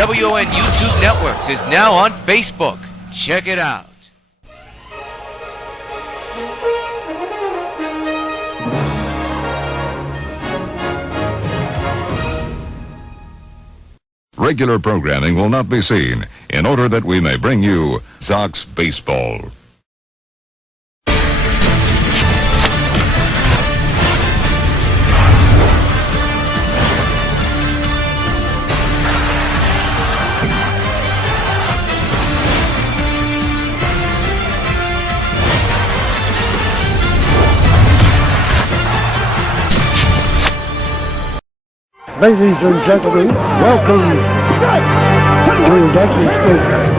WON YouTube Networks is now on Facebook. Check it out. Regular programming will not be seen in order that we may bring you Sox baseball. Ladies and gentlemen, welcome to Dusty Stadium.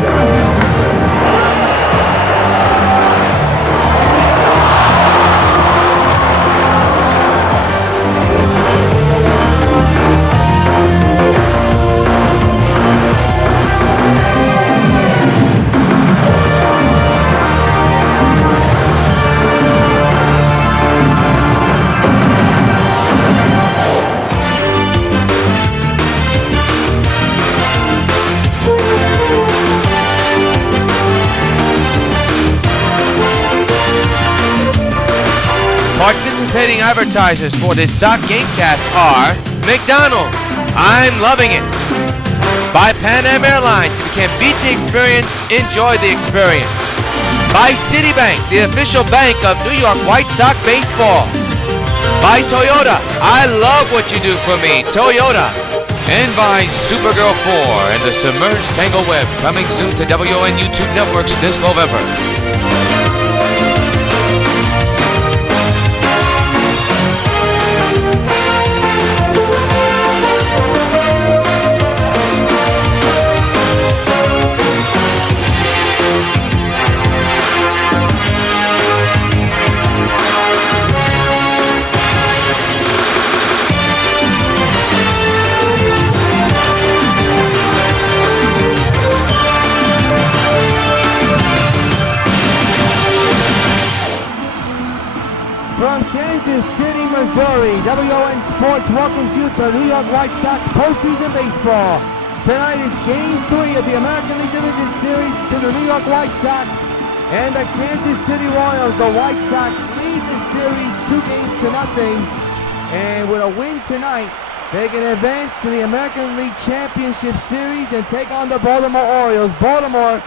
Participating advertisers for this Sox Gamecast are McDonald's, I'm loving it. By Pan Am Airlines, if you can beat the experience, enjoy the experience. By Citibank, the official bank of New York White Sox baseball. By Toyota, I love what you do for me, Toyota. And by Supergirl 4 and the Submerged Tangle Web, coming soon to WON YouTube Networks this November. From Kansas City, Missouri, WON Sports welcomes you to New York White Sox Postseason Baseball. Tonight is Game 3 of the American League Division Series to the New York White Sox and the Kansas City Royals. The White Sox lead the series 2-0. And with a win tonight, they can advance to the American League Championship Series and take on the Baltimore Orioles. Baltimore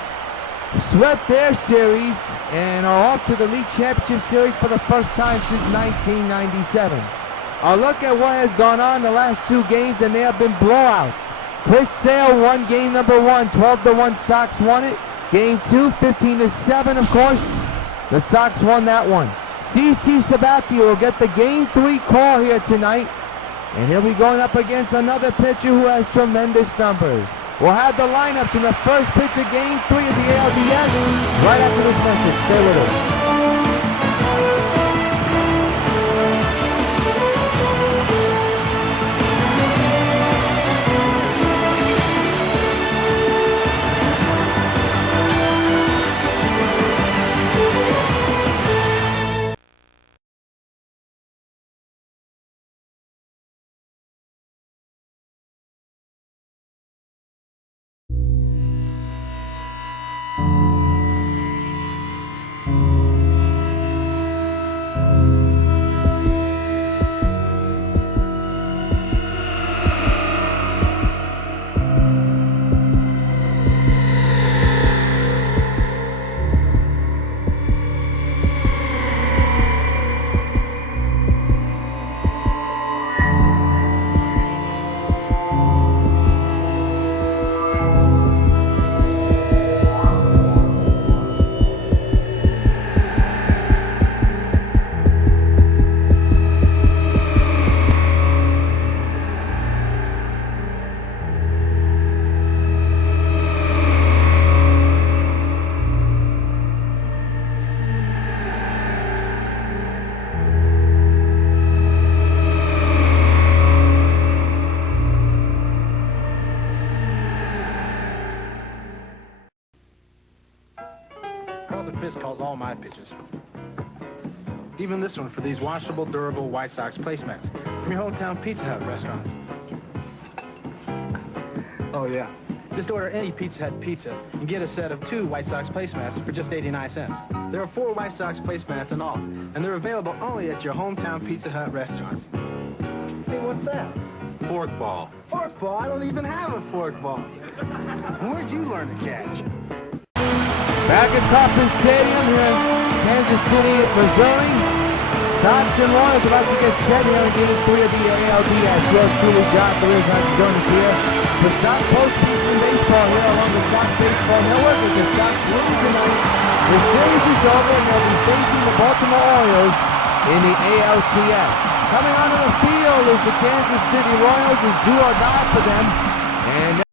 swept their series and are off to the League Championship Series for the first time since 1997. A look at what has gone on in the last two games, and they have been blowouts. Chris Sale won game number 1, 12-1 Sox won it. Game 2, 15-7, of course. The Sox won that one. CC Sabathia will get the game 3 call here tonight, and he'll be going up against another pitcher who has tremendous numbers. We'll have the lineups in the first pitch of Game 3 of the ALDS right after this message. Stay with us. Chris calls all my pitches. Even this one for these washable, durable White Sox placemats from your hometown Pizza Hut restaurants. Oh, yeah. Just order any Pizza Hut pizza and get a set of 2 White Sox placemats for just 89 cents. There are 4 White Sox placemats in all, and they're available only at your hometown Pizza Hut restaurants. Hey, what's that? Fork ball. Fork ball? I don't even have a fork ball. Where'd you learn to catch? Back at Kauffman Stadium here in Kansas City, Missouri. Sox and Royals about to get set here in Game 3 of the ALDS. Yours truly, John Rios, nice to join us here. The Sox Postseason baseball here along the Sox Baseball Network. With the Sox winning tonight, the series is over and they'll be facing the Baltimore Orioles in the ALCS. Coming onto the field is the Kansas City Royals. Is do or die for them. And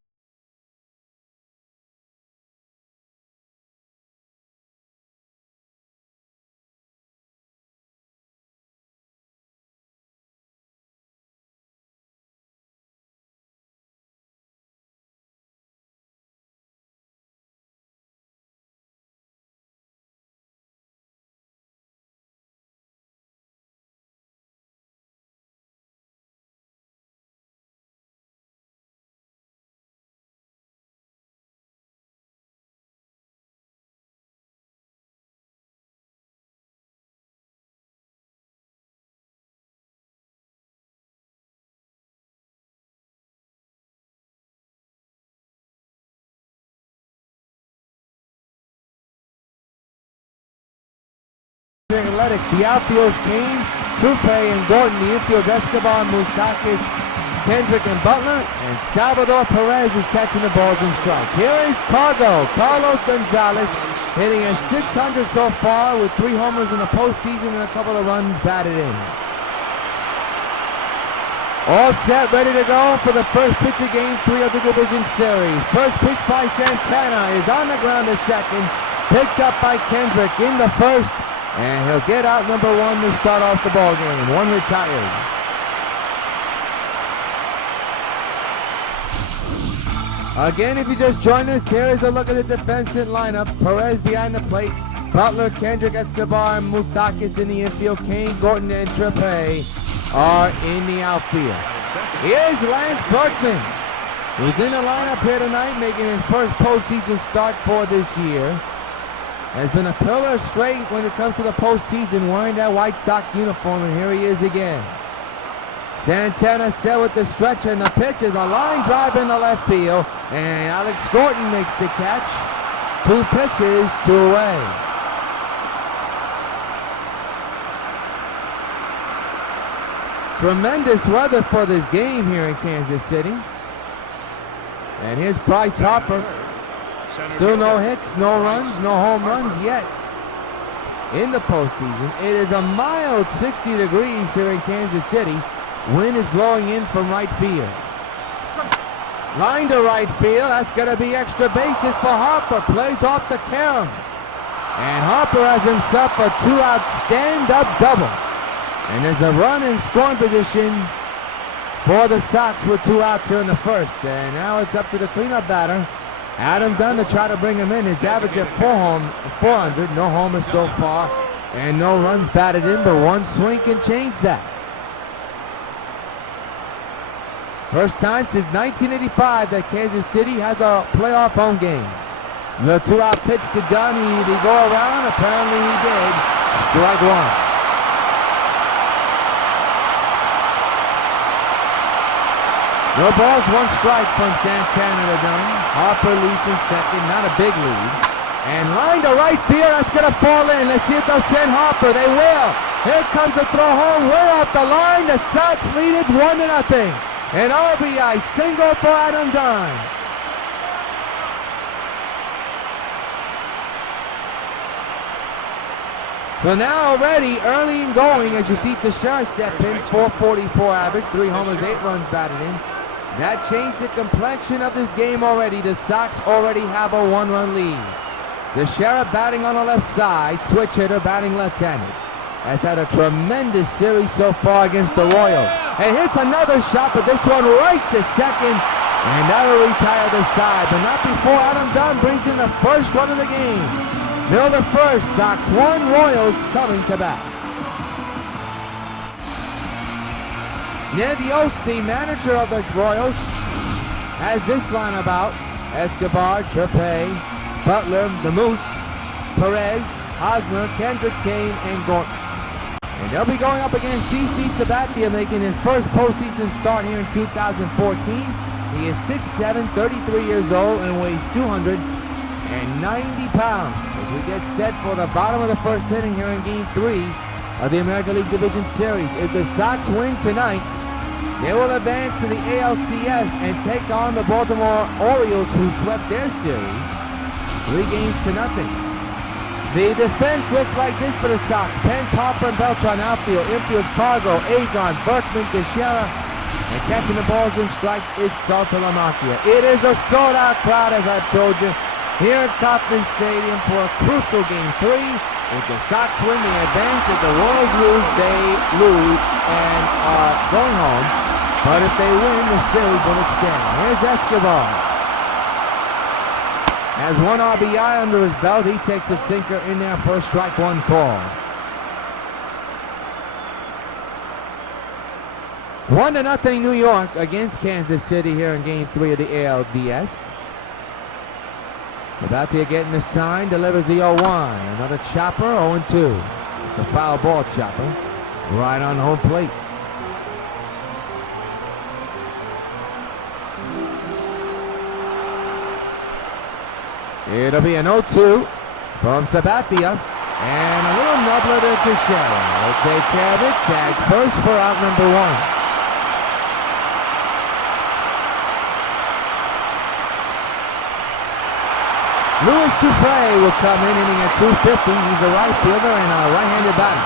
Athletic, the outfield's Kane, Trupe, and Gordon. The infield, Escobar, Moustakis, Kendrick, and Butler. And Salvador Perez is catching the balls and strikes. Here is Carlos Gonzalez, hitting a .600 so far with 3 homers in the postseason and a couple of runs batted in. All set, ready to go for the first pitch of Game 3 of the Division Series. First pitch by Santana is on the ground to second. Picked up by Kendrick in the first. And he'll get out number 1 to start off the ball game. 1 retired. Again, if you just joined us, here is a look at the defensive lineup. Perez behind the plate. Butler, Kendrick, Escobar, Moustakis in the infield. Kane, Gordon, and Trepe are in the outfield. Here's Lance Berkman, who's in the lineup here tonight, making his first postseason start for this year. Has been a pillar straight when it comes to the postseason, wearing that White Sox uniform, and here he is again. Santana set with the stretch, and the pitch is a line drive in the left field, and Alex Gordon makes the catch. 2 pitches, 2 away. Tremendous weather for this game here in Kansas City. And here's Bryce Harper. Still no hits, no runs, no home runs yet in the postseason. It is a mild 60 degrees here in Kansas City. Wind is blowing in from right field. Line to right field. That's going to be extra bases for Harper. Plays off the carom. And Harper has himself a 2-out stand-up double. And there's a run in scoring position for the Sox with 2 outs here in the first. And now it's up to the cleanup batter, Adam Dunn, to try to bring him in. His average at 400, no homers so far, and no runs batted in, but 1 swing can change that. First time since 1985 that Kansas City has a playoff home game. The 2-out pitch to Dunn. Did he go around? Apparently he did. Strike 1. No balls, 1 strike from Santana to Dunn. Harper leads in second, not a big lead. And line to right field, that's going to fall in. Let's see if they'll send Harper. They will. Here comes the throw home, way off the line. The Sox lead it 1-0. An RBI single for Adam Dunn. So now already early in going, as you see Teixeira step in, 444 average, 3 homers, 8 runs batted in. That changed the complexion of this game already. The Sox already have a 1-run lead. Teixeira batting on the left side, switch hitter batting left-handed. Has had a tremendous series so far against the Royals. And hits another shot, but this one right to second. And that'll retire the side, but not before Adam Dunn brings in the first run of the game. Middle of the first, Sox 1, Royals coming to bat. Ned Yost, the manager of the Royals, has this line about. Escobar, Trepay, Butler, the Moose, Perez, Hosmer, Kendrick, Kane, and Gordon. And they'll be going up against C.C. Sabathia, making his first postseason start here in 2014. He is 6'7", 33 years old, and weighs 290 pounds. As we get set for the bottom of the first inning here in Game 3 of the American League Division Series. If the Sox win tonight, they will advance to the ALCS and take on the Baltimore Orioles, who swept their series 3-0. The defense looks like this for the Sox. Pence, Harper, and Beltran outfield. Infield's Cargo, Agon, Berkman, Teixeira. And catching the balls in strike is Saltalamacchia. It is a sold-out crowd, as I've told you, here at Kauffman Stadium for a crucial Game 3. If the Sox win, they advance. If the Royals lose, they lose and are going home. But if they win, the series will extend. Here's Escobar. Has one RBI under his belt. He takes a sinker in there for a strike one call. 1-0 New York against Kansas City here in Game 3 of the ALDS. Sabathia getting the sign, delivers the 0-1. Another chopper, 0-2. It's a foul ball chopper. Right on home plate. It'll be an 0-2 from Sabathia. And a little nubbler to Teixeira. They'll take care of it. Tag first for out number 1. Louis Dupre will come in, inning at 250. He's a right fielder and a right-handed batter.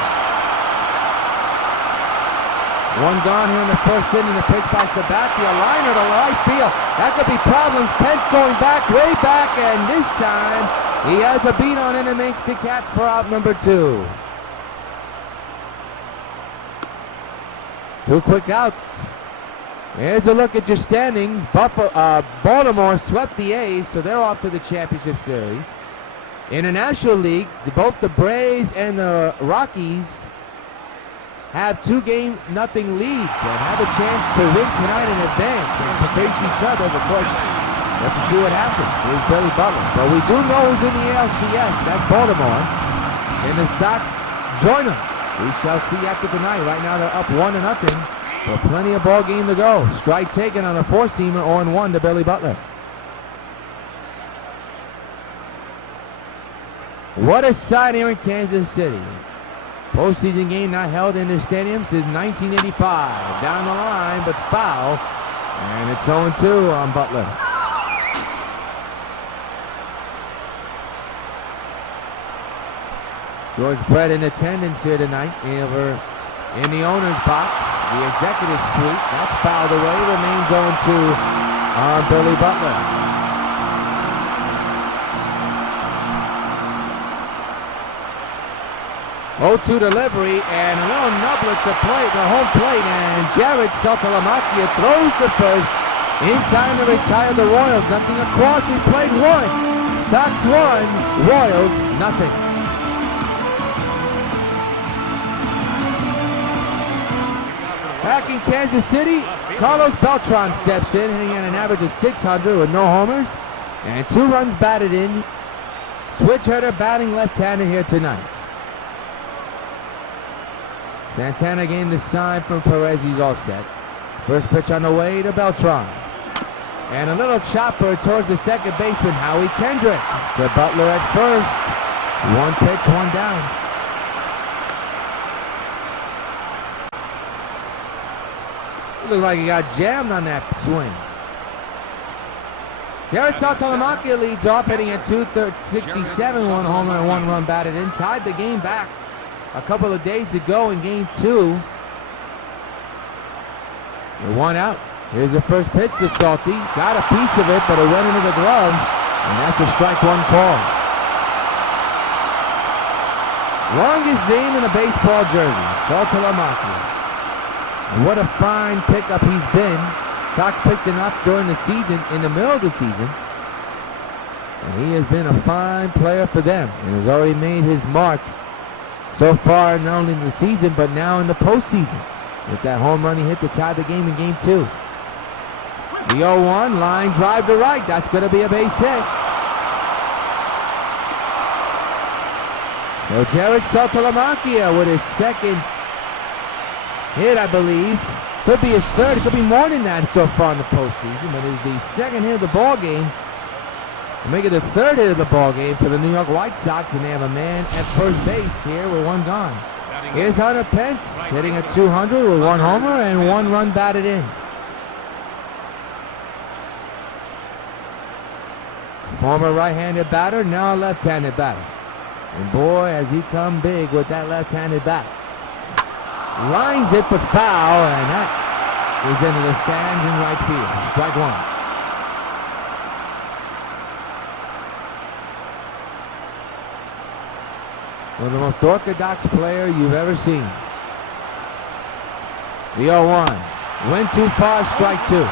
One gone here in the first inning. The pitch by Sabathia. Liner to right field. That could be problems. Pence going back, way back, and this time he has a beat on it and makes the catch for out number 2. 2 quick outs. Here's a look at your standings. Baltimore swept the A's, so they're off to the championship series. In the National League, both the Braves and the Rockies have 2-0 leads and have a chance to win tonight in advance and to face each other. Of course, let's see what happens. Here's Billy Butler. But we do know who's in the ALCS. That's Baltimore. And the Sox join them. We shall see after tonight. Right now they're up 1-0. But plenty of ball game to go. Strike taken on a 4-seamer, 0-1 to Billy Butler. What a sight here in Kansas City. Postseason game not held in this stadium since 1985. Down the line, but foul. And it's 0-2 on Butler. George Brett in attendance here tonight over in the owner's box. The executive suite, that's fouled away, remains 0-2 on Billy Butler. Oh, 2 delivery, and a little nubbler to plate, the home plate, and Jared Saltalamacchia throws the first in time to retire the Royals. Nothing across, we played 1. Sox 1, Royals nothing. Back in Kansas City, Carlos Beltran steps in, hitting at an average of 600 with no homers and 2 runs batted in. Switch hitter batting left-handed here tonight. Santana getting the sign from Perez. He's all set. First pitch on the way to Beltran. And a little chopper towards the second baseman, Howie Kendrick. To Butler at first. 1 pitch, 1 down. Looks like he got jammed on that swing. Jared Saltalamacchia leads off, hitting at 267, 1 homer and 1 run batted in. Tied the game back a couple of days ago in Game 2. With 1 out. Here's the first pitch to Salty. Got a piece of it, but it went into the glove. And that's a strike 1 call. Longest name in a baseball jersey, Saltalamacchia. And what a fine pickup he's been. Sox picked him up during the season, in the middle of the season. And he has been a fine player for them and has already made his mark so far, not only in the season, but now in the postseason. With that home run he hit to tie the game in Game 2. The 0-1, line drive to right. That's going to be a base hit. So Jared Saltalamacchia with his second hit, I believe. Could be his third. It could be more than that so far in the postseason. But it's the second hit of the ball game. Make it the third hit of the ball game for the New York White Sox, and they have a man at first base here with one gone. Here's Hunter Pence hitting at 200 with one homer and one run batted in. Former right-handed batter, now a left-handed batter. And boy, has he come big with that left-handed bat. Lines it for foul, and that is into the stands in right field. Strike one. One of the most orthodox player you've ever seen. The 0-1. Went too far, strike two.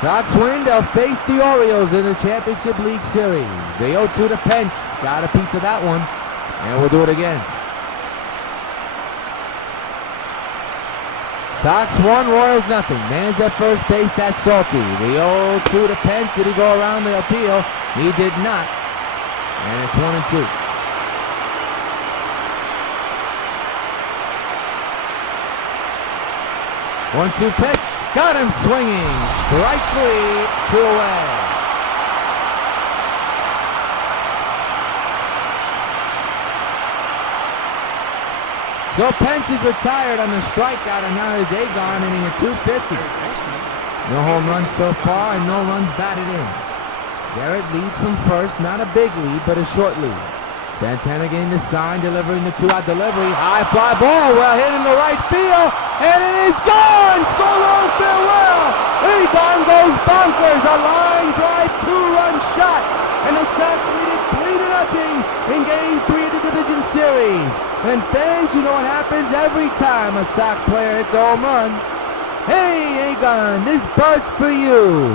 Sox win, they'll face the Orioles in the Championship League Series. The 0-2 to Pence. Got a piece of that one. And we'll do it again. Sox 1, Royals nothing. Man's at first base, that's Salty. The 0-2 to Pence. Did he go around the appeal? He did not. And it's 1-2. One-two pitch. Got him swinging. Strike three, 2 away. So Pence is retired on the strikeout, and now there's Agon hitting at 250. No home runs so far, and no runs batted in. Garrett leads from first, not a big lead, but a short lead. Santana getting the sign, delivering the two-out delivery. High fly ball, well hit in the right field, and it is gone! So long, farewell! Agon goes bonkers, a line drive, two-run shot, and the Sox lead it 3-0 in Game 3 of the Division Series. And fans, you know what happens every time a Sox player hits a home run. Hey, Agon, this bird's for you.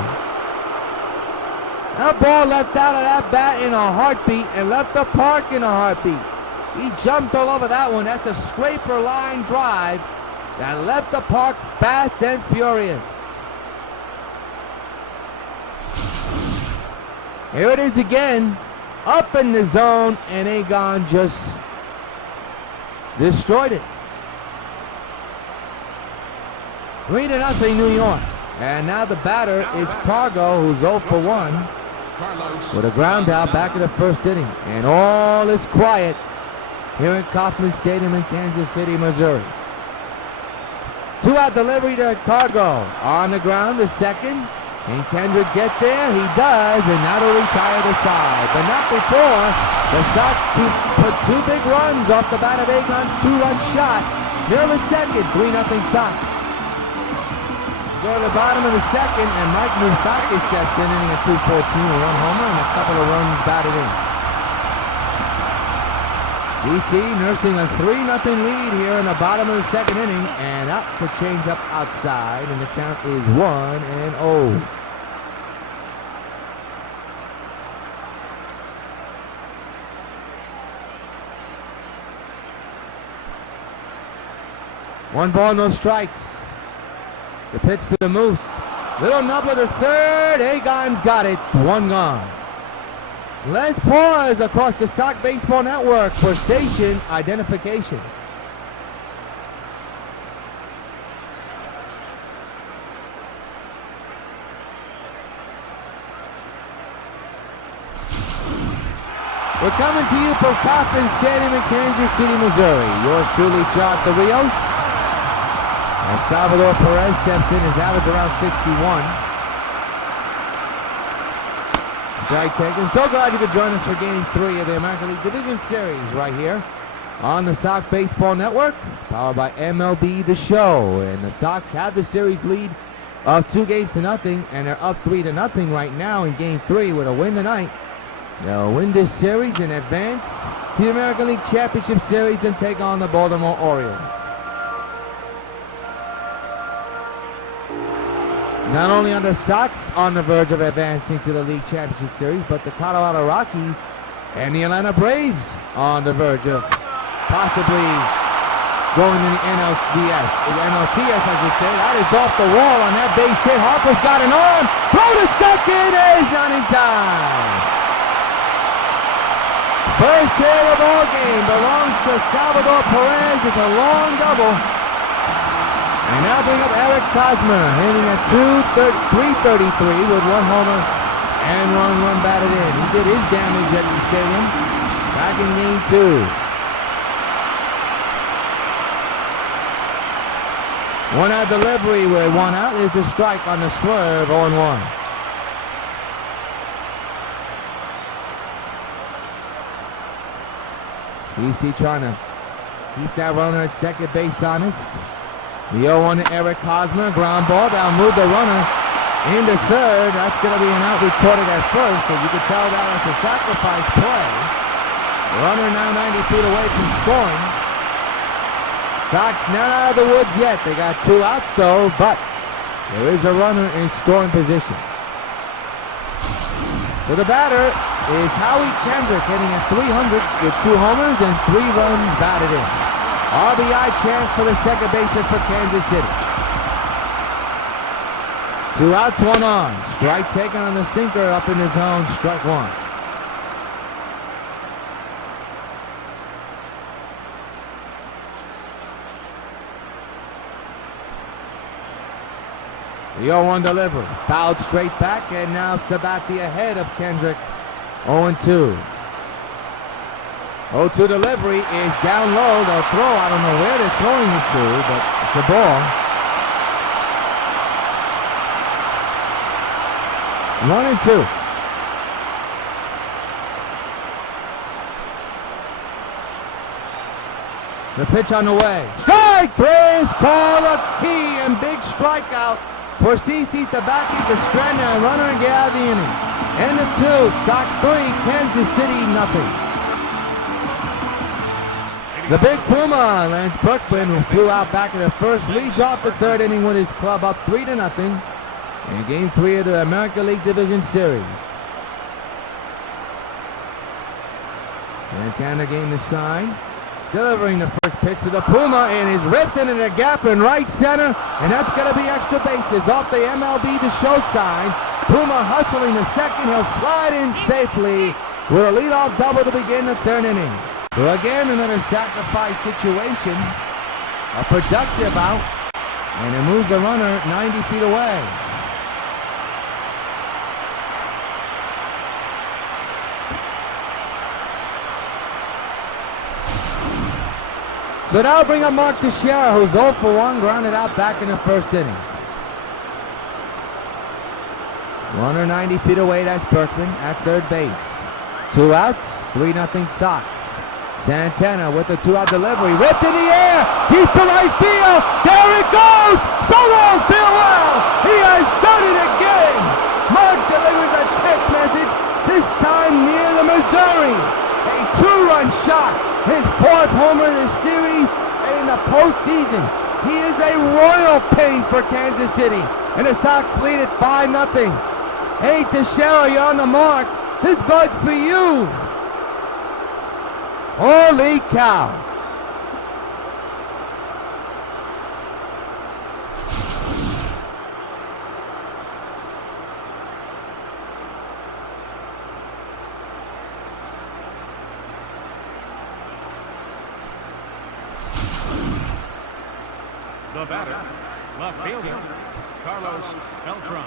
That ball left out of that bat in a heartbeat and left the park in a heartbeat. He jumped all over that one. That's a scraper line drive that left the park fast and furious. Here it is again, up in the zone, and Agon just destroyed it. 3-0 New York. And now the batter is Pargo, who's 0 for 1 with a ground out back in the first inning. And all is quiet here at Kauffman Stadium in Kansas City, Missouri. Two-out delivery to Pargo. On the ground, the second. Can Kendrick get there? He does, and that'll retire the side. But not before. The Sox put two big runs off the bat of Agon's two-run shot. Near the second, 3-0 Sox. Go to the bottom of the second, and Mike Moustakas steps in, hitting at 214 with one homer and a couple of runs batted in. DC nursing a 3-0 lead here in the bottom of the second inning, and up to change up outside, and the count is 1-0. One ball, no strikes. The pitch to the Moose. Little Nubler to third. Agon's got it. One gone. Let's pause across the Sox Baseball Network for station identification. We're coming to you from Kauffman Stadium in Kansas City, Missouri. Yours truly, John Rios. And Salvador Perez steps in, his average around 61. Strike taken. So glad you could join us for Game 3 of the American League Division Series right here on the Sox Baseball Network, powered by MLB The Show. And the Sox have the series lead of 2-0, and they're up 3-0 right now in Game 3 with a win tonight. They'll win this series and advance to the American League Championship Series and take on the Baltimore Orioles. Not only are the Sox on the verge of advancing to the League Championship Series, but the Colorado Rockies and the Atlanta Braves on the verge of possibly going to the NLCS, I should say. That is off the wall on that base hit. Harper's got an arm. Throw to second is not in time. First hit of the ball game belongs to Salvador Perez. It's a long double. And now bring up Eric Hosmer, hitting at 333 with 1 homer and 1 run batted in. He did his damage at the stadium back in game 2. 1 out delivery with 1 out. There's a strike on the swerve, 0-1. DC trying to keep that runner at second base honest. The 0-1 to Eric Hosmer. Ground ball. That'll move the runner into third. That's going to be an out recorded at first, so you can tell that was a sacrifice play. Runner now 90 feet away from scoring. Sox not out of the woods yet. They got 2 outs though, but there is a runner in scoring position. So the batter is Howie Kendrick, hitting at 300 with 2 homers and 3 runs batted in. RBI chance for the second baseman for Kansas City. 2 outs, 1 on. Strike taken on the sinker up in the zone, strike 1. The 0-1 delivery, fouled straight back, and now Sabati ahead of Kendrick, 0-2. 0-2 delivery is down low. They'll throw. I don't know where they're throwing it to, but it's a ball. 1-2. The pitch on the way. Strike 3 is called a key and big strikeout for CC Tabaki to strand a runner and get out of the inning. End of 2, Sox 3, Kansas City nothing. The big Puma, Lance Berkman, who flew out back in the first, leads off the 3rd inning with his club up 3-0 in Game 3 of the American League Division Series. Santana gained the sign. Delivering the first pitch to the Puma, and is ripped into the gap in right center, and that's going to be extra bases off the MLB The Show sign. Puma hustling the second. He'll slide in safely with a leadoff double to begin the 3rd inning. So again, another sacrifice situation, a productive out, and it moves the runner 90 feet away. So now bring up Mark Teixeira, who's 0 for 1, grounded out back in the 1st inning. Runner 90 feet away, that's Berkman at 3rd base. 2 outs, 3-0 Sox. Santana with the 2-out delivery, ripped in the air, deep to right field, there it goes! So long, farewell! He has done it again! Mark delivers a text message, this time near the Missouri. A 2-run shot. His 4th homer in the series and in the postseason. He is a royal pain for Kansas City. And the Sox lead at 5-0. Hey, Teixeira, you're on the mark. This bud's for you. Holy cow. The batter, left fielder, Carlos Beltran.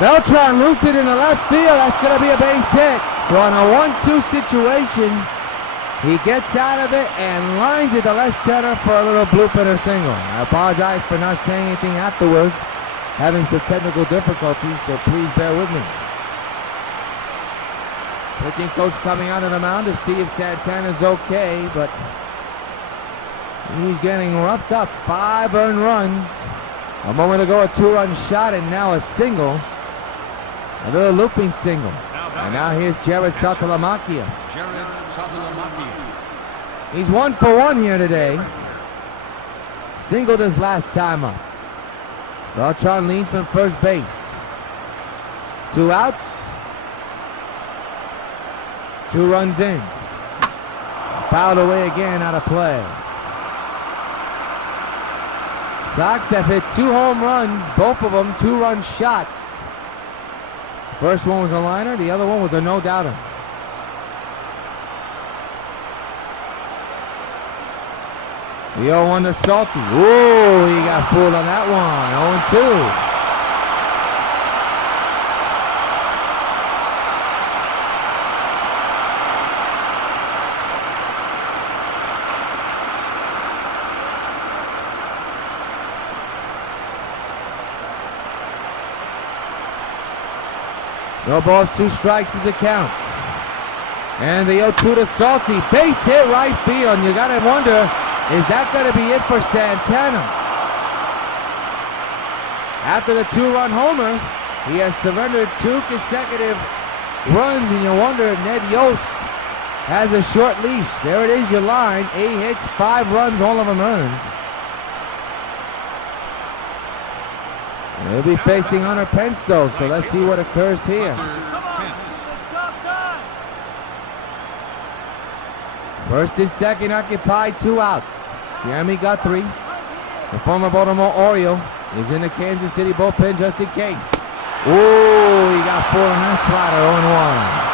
Beltran loops it in the left field. That's going to be a base hit. So on a 1-2 situation, he gets out of it and lines it to left center for a little bloop and a single. I apologize for not saying anything afterwards, having some technical difficulties, so please bear with me. Pitching coach coming out of the mound to see if Santana's okay, but he's getting roughed up. 5 earned runs. A moment ago, a 2-run shot, and now a single. A little looping single. And now here's Jared Saltalamacchia. He's 1 for 1 here today. Singled his last time up. Beltran leads from first base. 2 outs. 2 runs in. Fouled away again, out of play. Sox have hit 2 home runs, both of them 2-run shots. First one was a liner, the other one was a no-doubter. The 0-1 to Salty. Ooh, he got fooled on that one. 0-2. No balls, 2 strikes is the count. And the 0-2 to Salty. Base hit right field. And you got to wonder, is that going to be it for Santana? After the 2-run homer, he has surrendered 2 consecutive runs. And you wonder if Ned Yost has a short leash. There it is, your line. 8 hits, 5 runs, all of them earned. He'll be facing Hunter Pence though, so let's see what occurs here. First and second occupied, 2 outs. Jeremy Guthrie, the former Baltimore Oriole, is in the Kansas City bullpen just in case. Ooh, he got 4 on that slider, 0-1.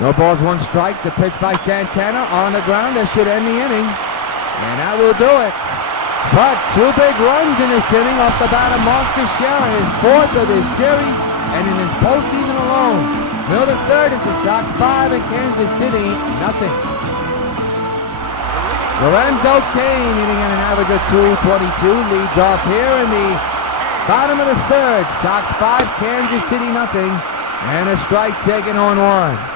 No balls, 1 strike. The pitch by Santana on the ground. That should end the inning. And that will do it. But 2 big runs in this inning off the bat of Mark Teixeira, his 4th of this series, and in his postseason alone. Middle of the 3rd, it's the Sox 5 and Kansas City nothing. Lorenzo Cain hitting at an average of 222. Leads off here in the bottom of the 3rd. Sox 5, Kansas City nothing. And a strike taken on 1.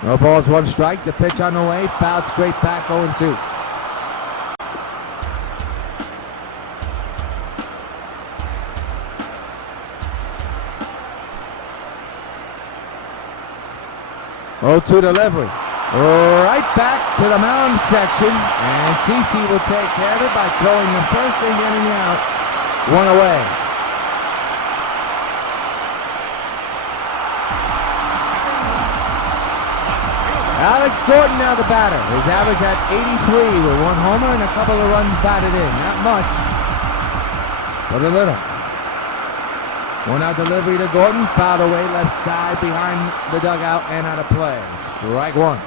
No balls, 1 strike. The pitch on the way. Fouled straight back, 0-2. Oh, 2 delivery. Right back to the mound section. And CC will take care of it by throwing the first and getting out. 1 away. Alex Gordon now the batter. His average at 83 with 1 homer and a couple of runs batted in. Not much, but a little. 1 out delivery to Gordon. Fouled away left side behind the dugout and out of play. Strike 1.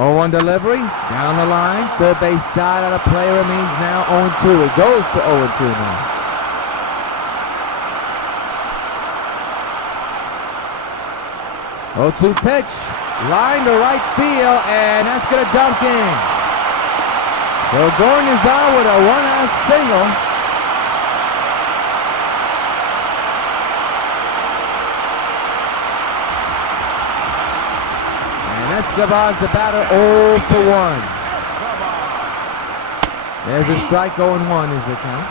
Oh, 1 delivery. Down the line. Third base side out of play remains now 0-2. It goes to 0-2 now. 0-2 pitch, line to right field, and that's going to dump in. So Gordon is on with a 1-out single. And Escobar's the batter, 0 for 1. There's a strike, 0-1 is the count.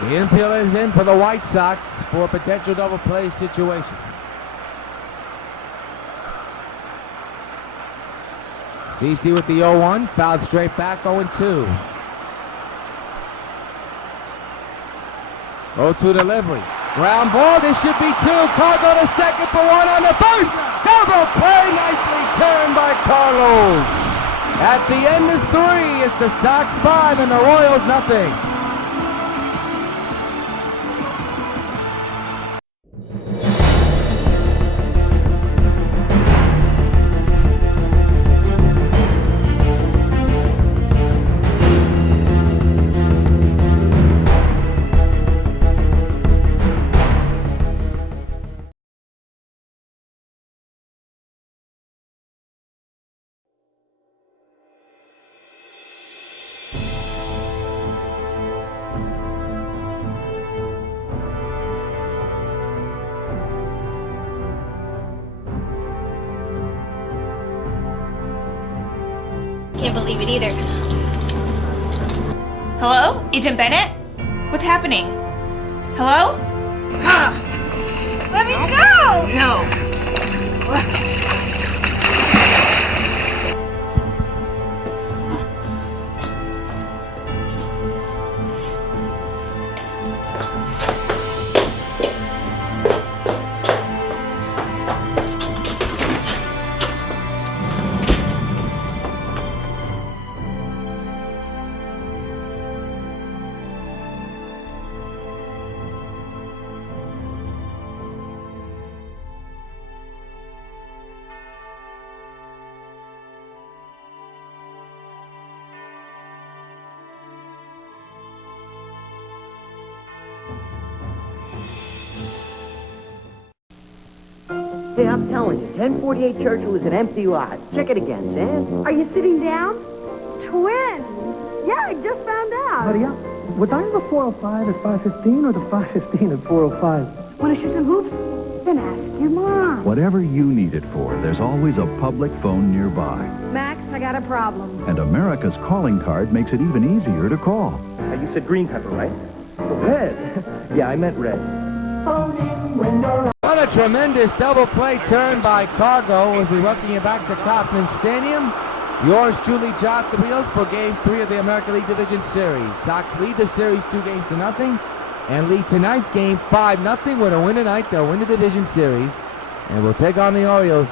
The infield is in for the White Sox for a potential double play situation. CC with the 0-1, fouled straight back, 0-2. 0-2 delivery. Ground ball, this should be 2. Cargo to second for 1 on the first. Double play, nicely turned by Carlos. At the end of 3, it's the Sox 5 and the Royals nothing. Can't believe it either. Hello? Agent Bennett? What's happening? Hello? Let me go! No. Hey, I'm telling you, 1048 Churchill is an empty lot. Check it again, Sam. Are you sitting down? Twins! Yeah, I just found out. Hurry up. Was I in the 405 at 5:15 or the 5:15 at 405? Want to shoot some hoops? Then ask your mom. Whatever you need it for, there's always a public phone nearby. Max, I got a problem. And America's calling card makes it even easier to call. You said green pepper, right? Red. Yeah, I meant red. What a tremendous double play turn by Cargo as we welcome you back to Kauffman Stadium. Yours truly, Jock the Wheels, for Game 3 of the American League Division Series. Sox lead the series 2-0 and lead tonight's game 5-0. With a win tonight, they'll win the Division Series and will take on the Orioles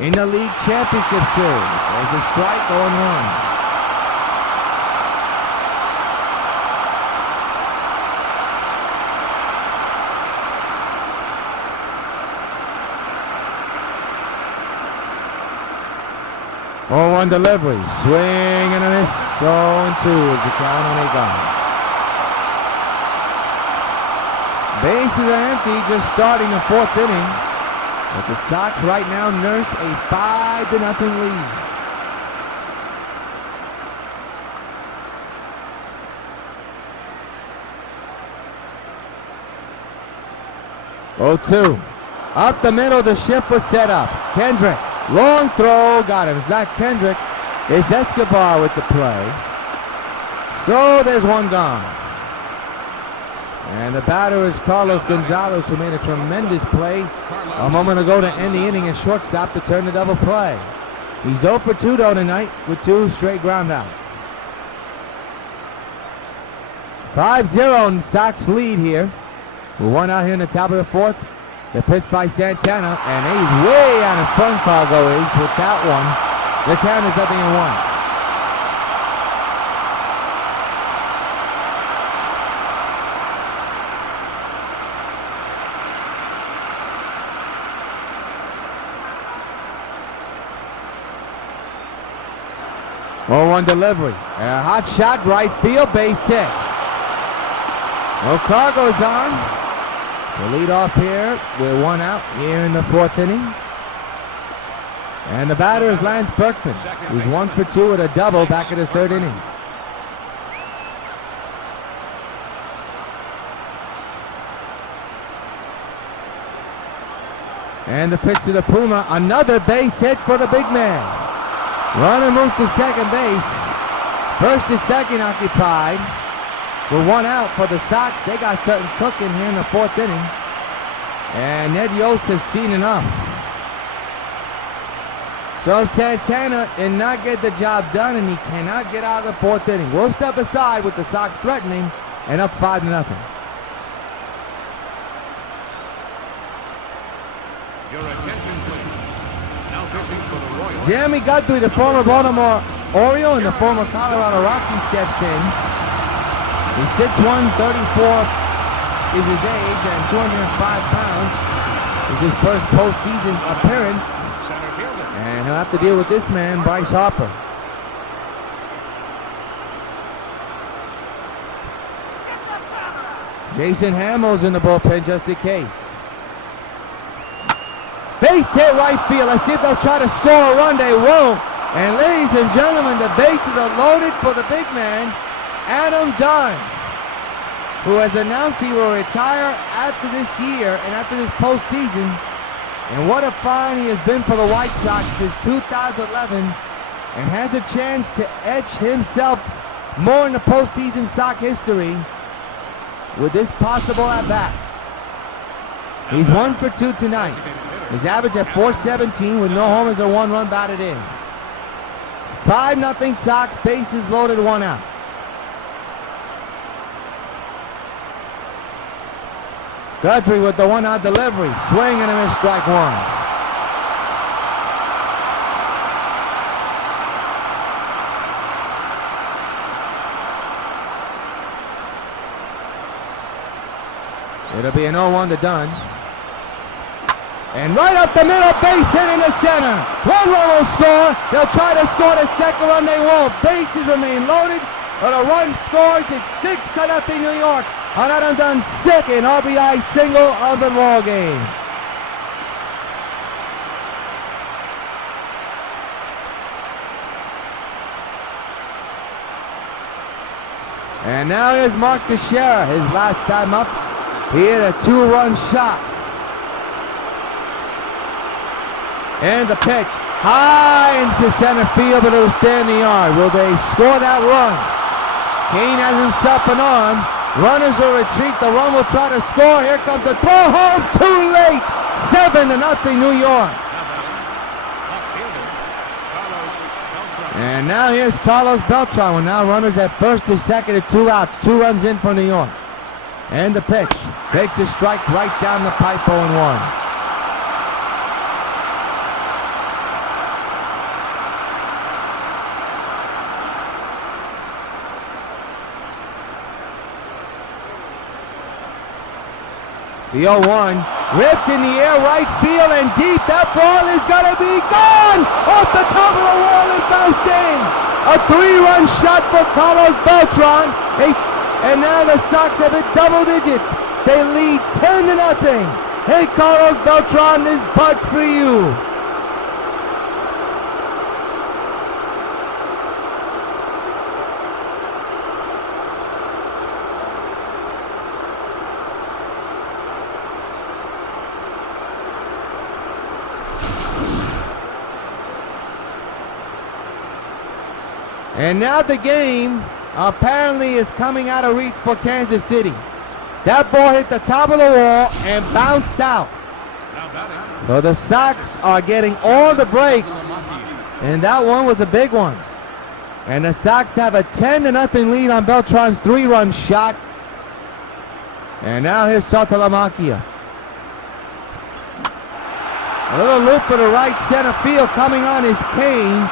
in the League Championship Series. There's a strike, 0-1. Oh, 1 delivery, swing and a miss, 0-2 is the count on a gone. Bases are empty, just starting the 4th inning. But the Sox right now nurse a 5-0 lead. Oh, 2. Up the middle, the shift was set up. Kendrick. Long throw, got him. It's not Kendrick. It's Escobar with the play. So there's 1 gone. And the batter is Carlos Gonzalez, who made a tremendous play a moment ago to end the inning at shortstop to turn the double play. He's 0 for 2 though tonight with 2 straight ground outs. 5-0 and Sox lead here. We're 1 out here in the top of the 4th. The pitch by Santana, and he's way out in front, Cargo is, with that one. The count is 0-1. Oh, 1 delivery. A hot shot, right field, base hit. No Cargo's on. The lead off here with 1 out here in the 4th inning. And the batter is Lance Berkman, who's 1 for 2 with a double back in the 3rd inning. And the pitch to the Puma, another base hit for the big man. Runner moves to second base. First to second occupied. With 1 out for the Sox. They got something cooking here in the 4th inning. And Ned Yost has seen enough. So Santana did not get the job done, and he cannot get out of the 4th inning. We'll step aside with the Sox threatening and up 5-0. Jeremy Guthrie, the former Baltimore Oriole and the former Colorado Rockies, steps in. He's 6'1", 34 is his age, and 205 pounds. It's his first postseason appearance. And he'll have to deal with this man, Bryce Harper. Jason Hamill's in the bullpen just in case. Base hit right field. Let's see if they'll try to score a run. They won't. And ladies and gentlemen, the bases are loaded for the big man, Adam Dunn, who has announced he will retire after this year and after this postseason. And what a find he has been for the White Sox since 2011, and has a chance to etch himself more in the postseason Sox history with this possible at-bat. He's 1 for 2 tonight. His average at .417 with no homers or 1 run batted in. 5-0 Sox, bases loaded, 1 out. Guthrie with the 1-out delivery. Swing and a miss, strike 1. It'll be an 0-1 to Dunn. And right up the middle, base hit in the center. 1 run will score. They'll try to score the second run. They won't. Bases remain loaded. But a run scores. It's 6-0 New York on Adam Dunn's second RBI single of the ball game. And now here's Mark Teixeira. His last time up, he hit a 2-run shot. And the pitch high into center field, but it will stay in the yard. Will they score that run? Kane has himself an arm. Runners will retreat. The run will try to score. Here comes the throw home. Too late. 7-0 New York. And now here's Carlos Beltran. Well, now runners at first and second and 2 outs. 2 runs in for New York. And the pitch takes a strike right down the pipe, 0-1. The 0-1, ripped in the air, right field and deep. That ball is going to be gone off the top of the wall and bounced in. A 3-run shot for Carlos Beltran. And now the Sox have hit double digits. They lead 10-0. Hey, Carlos Beltran, this putt for you. And now the game apparently is coming out of reach for Kansas City. That ball hit the top of the wall and bounced out. So the Sox are getting all the breaks, and that one was a big one. And the Sox have a 10-0 lead on Beltran's 3-run shot. And now here's Saltalamacchia. A little loop for the right center field coming on is Kane.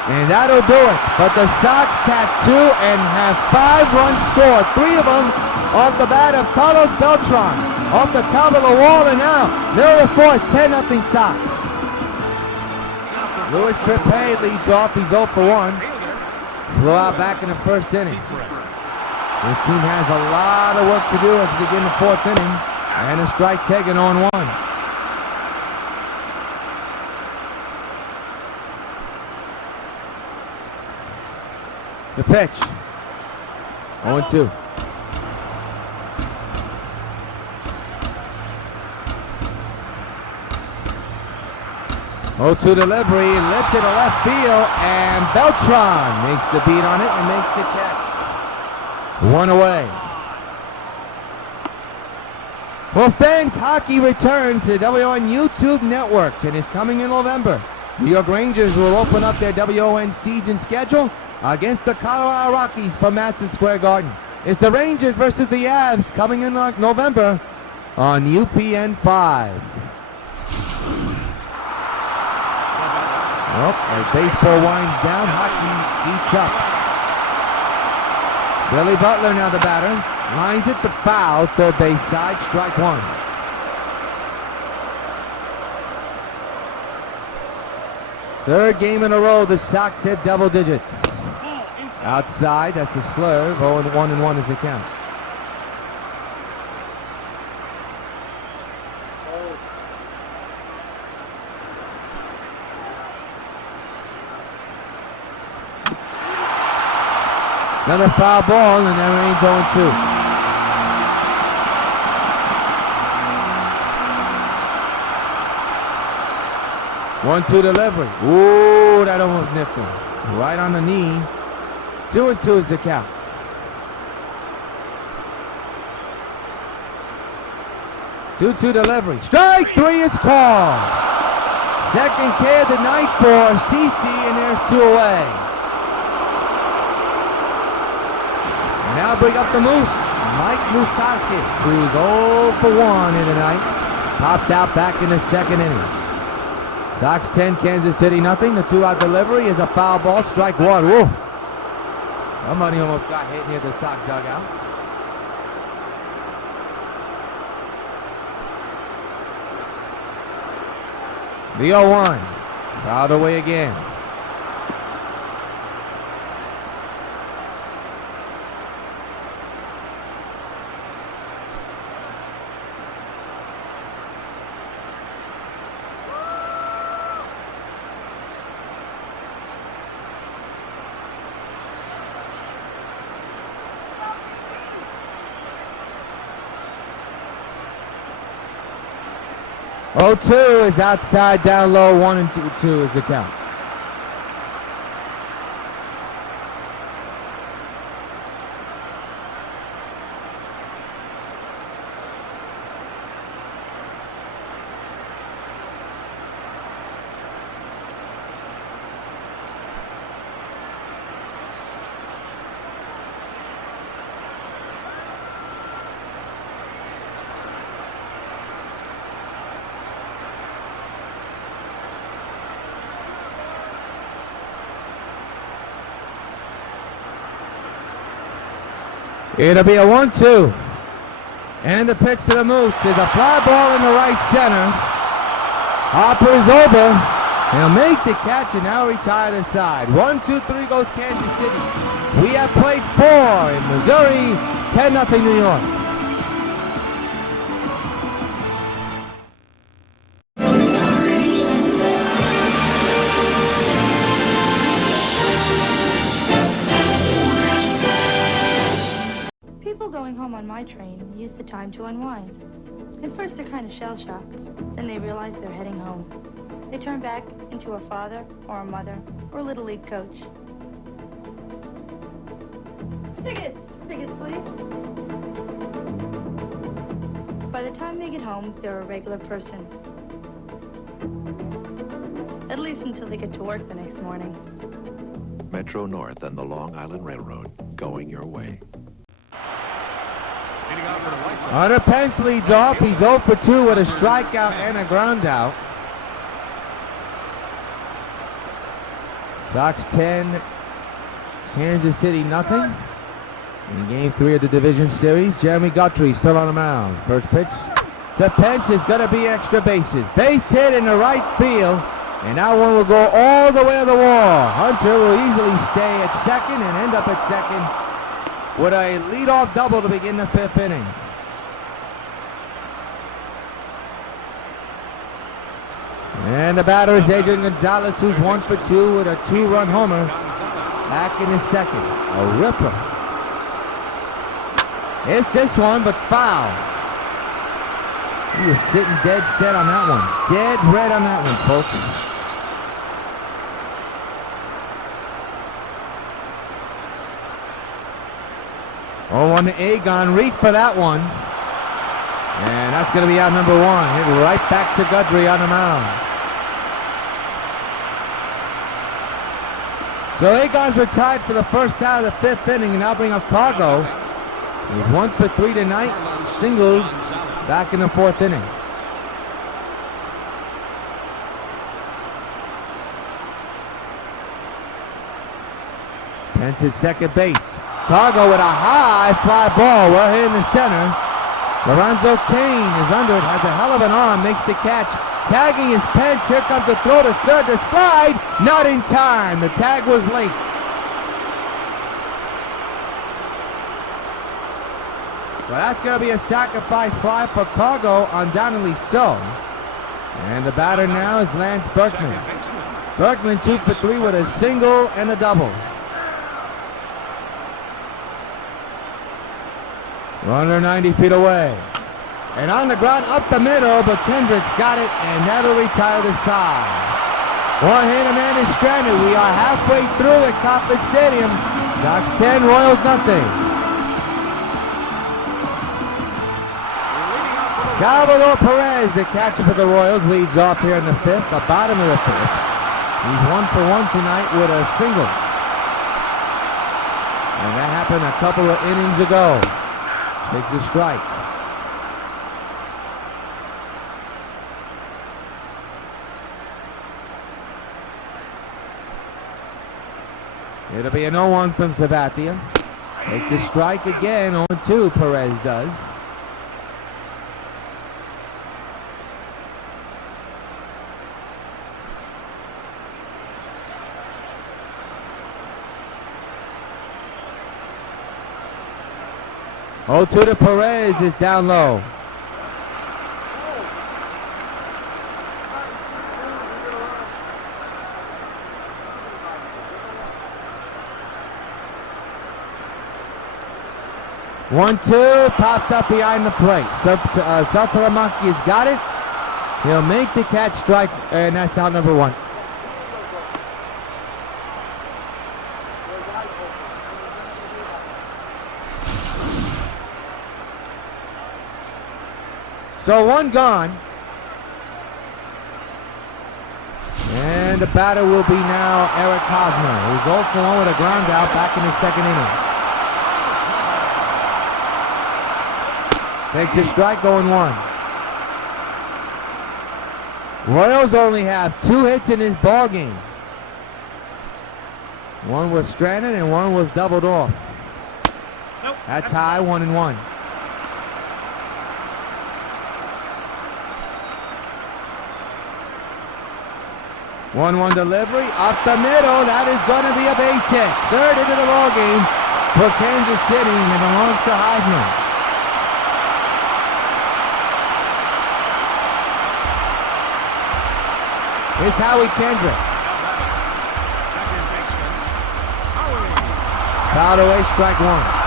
And that'll do it. But the Sox tap 2 and have 5 runs scored. 3 of them off the bat of Carlos Beltran. Off the top of the wall, and now they're the 4th, 10-0 Sox. Luis Trippe leads off. He's 0 for 1. Blew out back in the first inning. This team has a lot of work to do as we begin the 4th inning. And a strike taken on 1. The pitch. 0-2. Oh, 2 delivery, lifted to left field, and Beltran makes the beat on it and makes the catch. 1 away. Well, fans, hockey returns to the WON YouTube networks and is coming in November. New York Rangers will open up their WON season schedule against the Colorado Rockies from Madison Square Garden. It's the Rangers versus the Avs coming in November on UPN 5. Well, as baseball winds down, hockey heats up. Billy Butler now the batter. Lines it to foul, third base side, strike one. Third game in a row, the Sox hit double digits. Outside, that's a slurve. 0-1 is the count. Another foul ball, and that remains 0-2. One-two delivery. Ooh, that almost nipped him. Right on the knee. 2-2 is the count. Two-two delivery. Strike three is called. Second K of the night for CC, and there's two away. And now bring up the Moose, Mike Moustakas, who's 0 for 1 in the night. Popped out back in the second inning. Sox 10, Kansas City nothing. The two-out delivery is a foul ball, strike one. Whoa. Somebody almost got hit near the Sox dugout. The 0-1, fouled away again. Oh, 2 is outside, down low, 1-2 is the count. It'll be a 1-2. And the pitch to the Moose is a fly ball in the right center. Hopper is over. He'll make the catch and now retire the side. 1-2-3 goes Kansas City. We have played 4 in Missouri, 10-0 New York. Going home on my train use the time to unwind. At first they're kind of shell-shocked. Then they realize they're heading home. They turn back into a father or a mother or a little league coach. Tickets! Tickets, please. By the time they get home, they're a regular person. At least until they get to work the next morning. Metro North and the Long Island Railroad, going your way. Hunter Pence leads off. He's 0 for 2 with a strikeout and a ground out. Sox 10, Kansas City nothing. In game 3 of the division series, Jeremy Guthrie still on the mound. First pitch to Pence is going to be extra bases. Base hit in the right field, and that one will go all the way to the wall. Hunter will easily stay at second and end up at second with a leadoff double to begin the 5th inning. And the batter is Adrian Gonzalez, who's 1 for 2 with a 2-run homer back in his second. A ripper. It's this one, but foul. He was sitting dead set on that one. Dead red on that one, folks. Oh, on the Agon, reach for that one. And that's going to be out number 1. Hit right back to Guthrie on the mound. So Agons are tied for the first out of the 5th inning, and now bring up Cargo. He's 1 for 3 tonight. Singles back in the 4th inning. Pence at second base. Cargo with a high fly ball. Well hit in the center. Lorenzo Cain is under it, has a hell of an arm, makes the catch. Tagging his Pence. Here comes the throw to third. The slide, not in time. The tag was late. Well, that's going to be a sacrifice fly for Cargo, undoubtedly so. And the batter now is Lance Berkman. Berkman 2 for 3 with a single and a double. Runner 90 feet away. And on the ground up the middle, but Kendrick's got it, and that'll retire the side. One-hander man is stranded. We are halfway through at Kauffman Stadium. Sox 10, Royals nothing. Salvador Perez, the catcher for the Royals, leads off here in the fifth, the bottom of the fifth. He's 1 for 1 tonight with a single. And that happened a couple of innings ago. Takes a strike. It'll be an 0-1 from Sabathia. Takes a strike again, 0-2 Perez does. Oh, to Perez is down low. One, two, popped up behind the plate. Saltalamacchi's got it. He'll make the catch, strike, and that's out number 1. So 1 gone. And the batter will be now Eric Hosmer, who's 0 for 1 with a ground out back in the second inning. Takes a strike, 0-1. Royals only have 2 hits in this ball game. 1 was stranded and 1 was doubled off. That's high, 1-1. One delivery, up the middle, that is going to be a base hit. Third into the ball game for Kansas City, and it belongs to Heisman. It's Howie Kendrick. Fouled away, strike 1.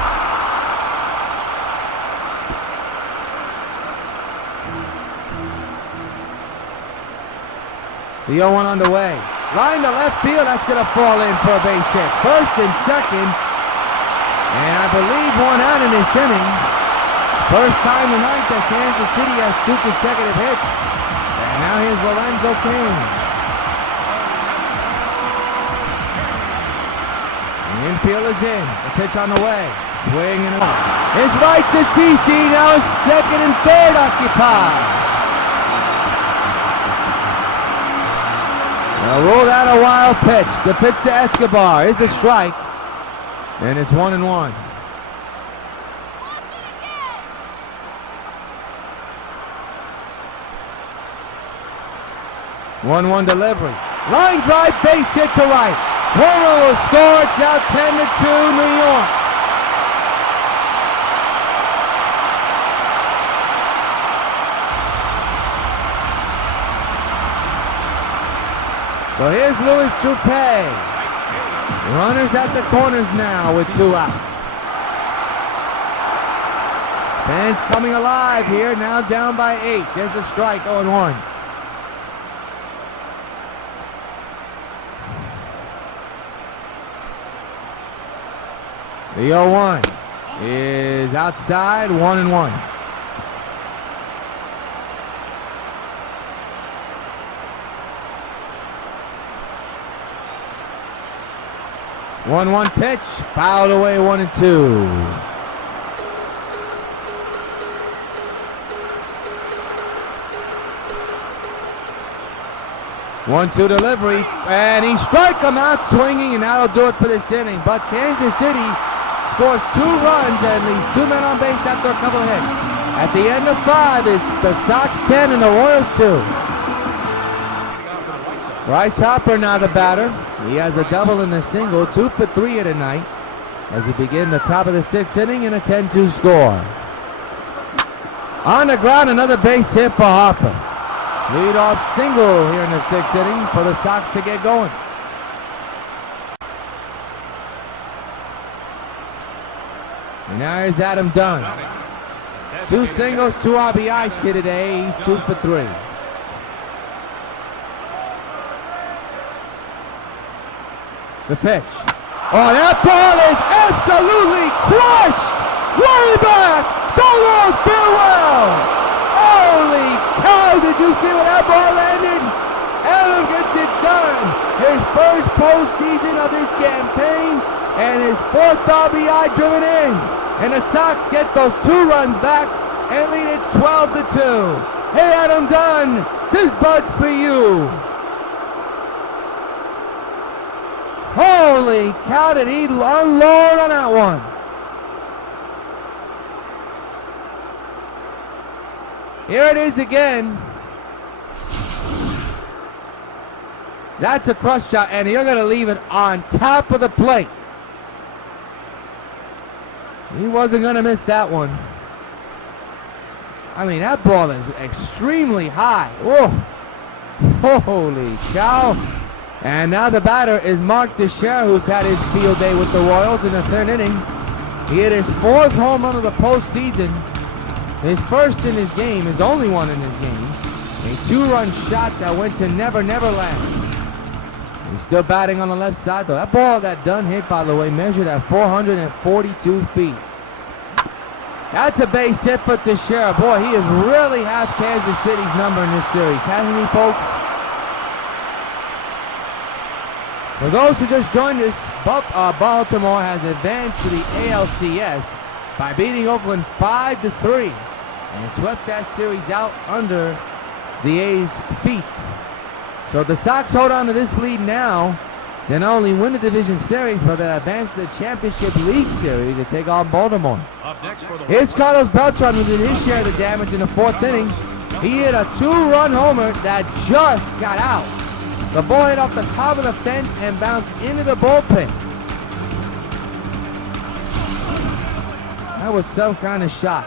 The 0-1 underway. Line to left field, that's going to fall in for a base hit. First and second, and I believe 1 out in this inning. First time tonight that Kansas City has 2 consecutive hits. And now here's Lorenzo Cain. The infield is in. The pitch on the way. Swing and a... It's right to CC. Now it's second and third occupied. They'll roll out a wild pitch. The pitch to Escobar is a strike. And it's 1-1. One delivery. Line drive, base hit to right. Warner will score. It's now 10-2 New York. So here's Luis Troupé. Runners at the corners now with 2 out. Fans coming alive here, now down by 8. There's a strike, 0-1. The 0-1 is outside, 1-1. One pitch, fouled away, 1-2. 1-2 delivery, and he strike him out swinging, and that'll do it for this inning. But Kansas City scores 2 runs and leaves 2 men on base after a couple of hits. At the end of 5, it's the Sox 10 and the Royals 2. Bryce Harper now the batter. He has a double and a single, 2 for 3 here tonight, as we begin the top of the 6th inning in a 10-2 score. On the ground, another base hit for Harper. Lead-off single here in the 6th inning for the Sox to get going. And now here's Adam Dunn. 2 singles, 2 RBIs here today. He's 2 for 3. The pitch. Oh, that ball is absolutely crushed! Way back! So long, farewell! Holy cow, did you see where that ball landed? Adam gets it done. His first postseason of this campaign and his 4th RBI driven in. And the Sox get those 2 runs back and lead it 12-2. Hey, Adam Dunn, this bud's for you. Holy cow, did he unload on that one. Here it is again. That's a crush shot, and you're going to leave it on top of the plate. He wasn't going to miss that one. I mean, that ball is extremely high. Whoa. Holy cow. And now the batter is Mark Teixeira, who's had his field day with the Royals in the 3rd inning. He hit his 4th home run of the postseason. His first in his game, his only one in his game. A 2-run shot that went to Never Never Land. He's still batting on the left side, though. That ball that Dunn hit, by the way, measured at 442 feet. That's a base hit for Teixeira. Boy, he has really had Kansas City's number in this series, hasn't he, folks? For those who just joined us, Baltimore has advanced to the ALCS by beating Oakland 5-3 and swept that series out under the A's feet. So if the Sox hold on to this lead now, they not only win the division series, but they advance to the Championship League Series to take on Baltimore. Here's Carlos Beltran, who did his share of the damage in the 4th inning. He hit a 2-run homer that just got out. The ball hit off the top of the fence and bounced into the bullpen. That was some kind of shot.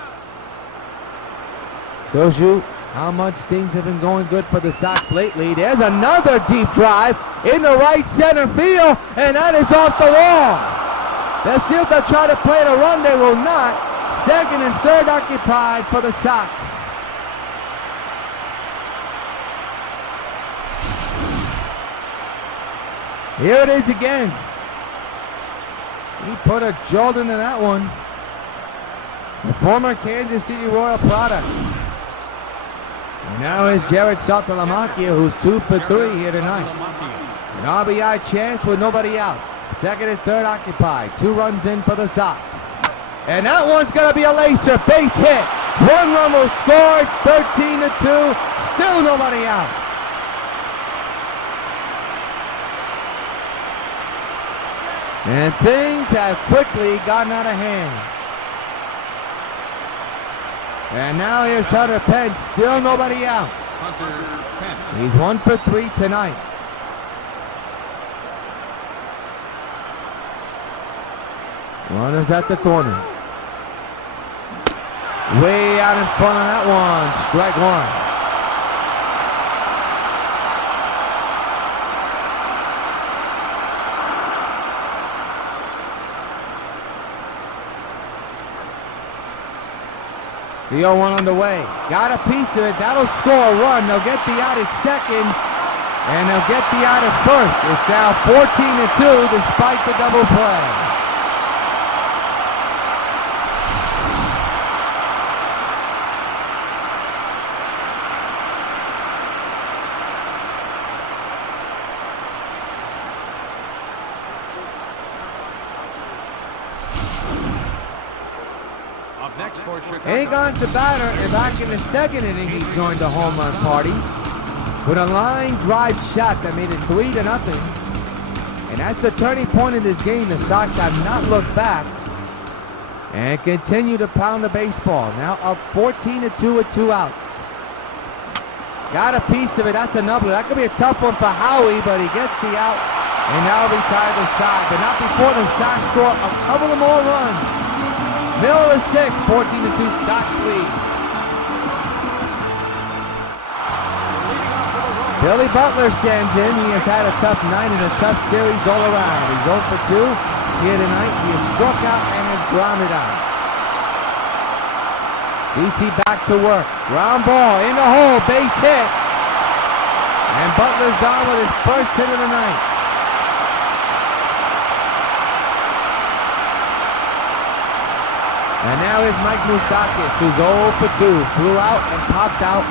Shows you how much things have been going good for the Sox lately. There's another deep drive in the right center field, and that is off the wall. Let's see if they'll try to play the run. They will not. 2nd and 3rd occupied for the Sox. Here it is again. He put a jolt into that one. The former Kansas City Royal product. And now is Jared Saltalamacchia, who's 2 for 3 here tonight. An RBI chance with nobody out. 2nd and 3rd occupied. 2 runs in for the Sox. And that one's going to be a lacer. Base hit. 1 run will score. It's 13-2. Still nobody out. And things have quickly gotten out of hand. And now here's Hunter Pence, still nobody out. He's 1 for 3 tonight. Runners at the corner. Way out in front on that one, strike 1. The 0-1 on the way. Got a piece of it. That'll score a run. They'll get the out at 2nd, and they'll get the out at 1st. It's now 14-2 despite the double play. Egon's the batter, and back in the 2nd inning, he joined the home run party. with a line drive shot that made it 3-0. And that's the turning point in this game. The Sox have not looked back and continue to pound the baseball. Now up 14-2 with 2 outs. Got a piece of it. That's another. That could be a tough one for Howie, but he gets the out. And now retired the side. But not before the Sox score a couple of more runs. Middle of the 6th, 14-2 Sox lead. Billy Butler stands in. He has had a tough night and a tough series all around. He's 0 for 2 here tonight. He has struck out and has grounded out. DC back to work. Ground ball in the hole. Base hit. And Butler's gone with his first hit of the night. And now is Mike Moustakas, who's 0 for 2. Flew out and popped out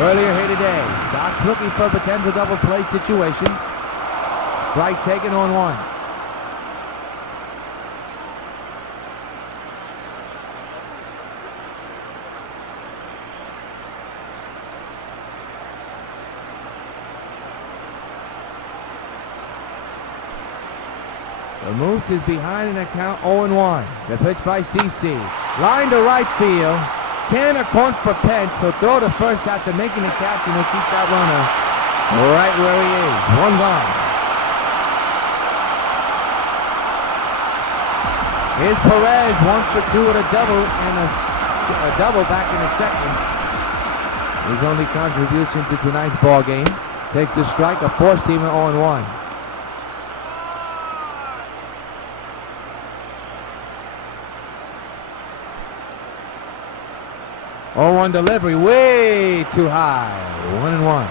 earlier here today. Sox looking for a potential double play situation. Strike taken on 1. The Moose is behind in the count 0-1. The pitch by CC. Line to right field. Tanner Corn for Pence. He'll throw to first after making the catch, and he'll keep that runner right where he is. 1 gone. Here's Perez, 1 for 2 with a double and a double back in the second. His only contribution to tonight's ball game. Takes a strike, a 4-seamer 0-1. 0-1 delivery, way too high. 1-1.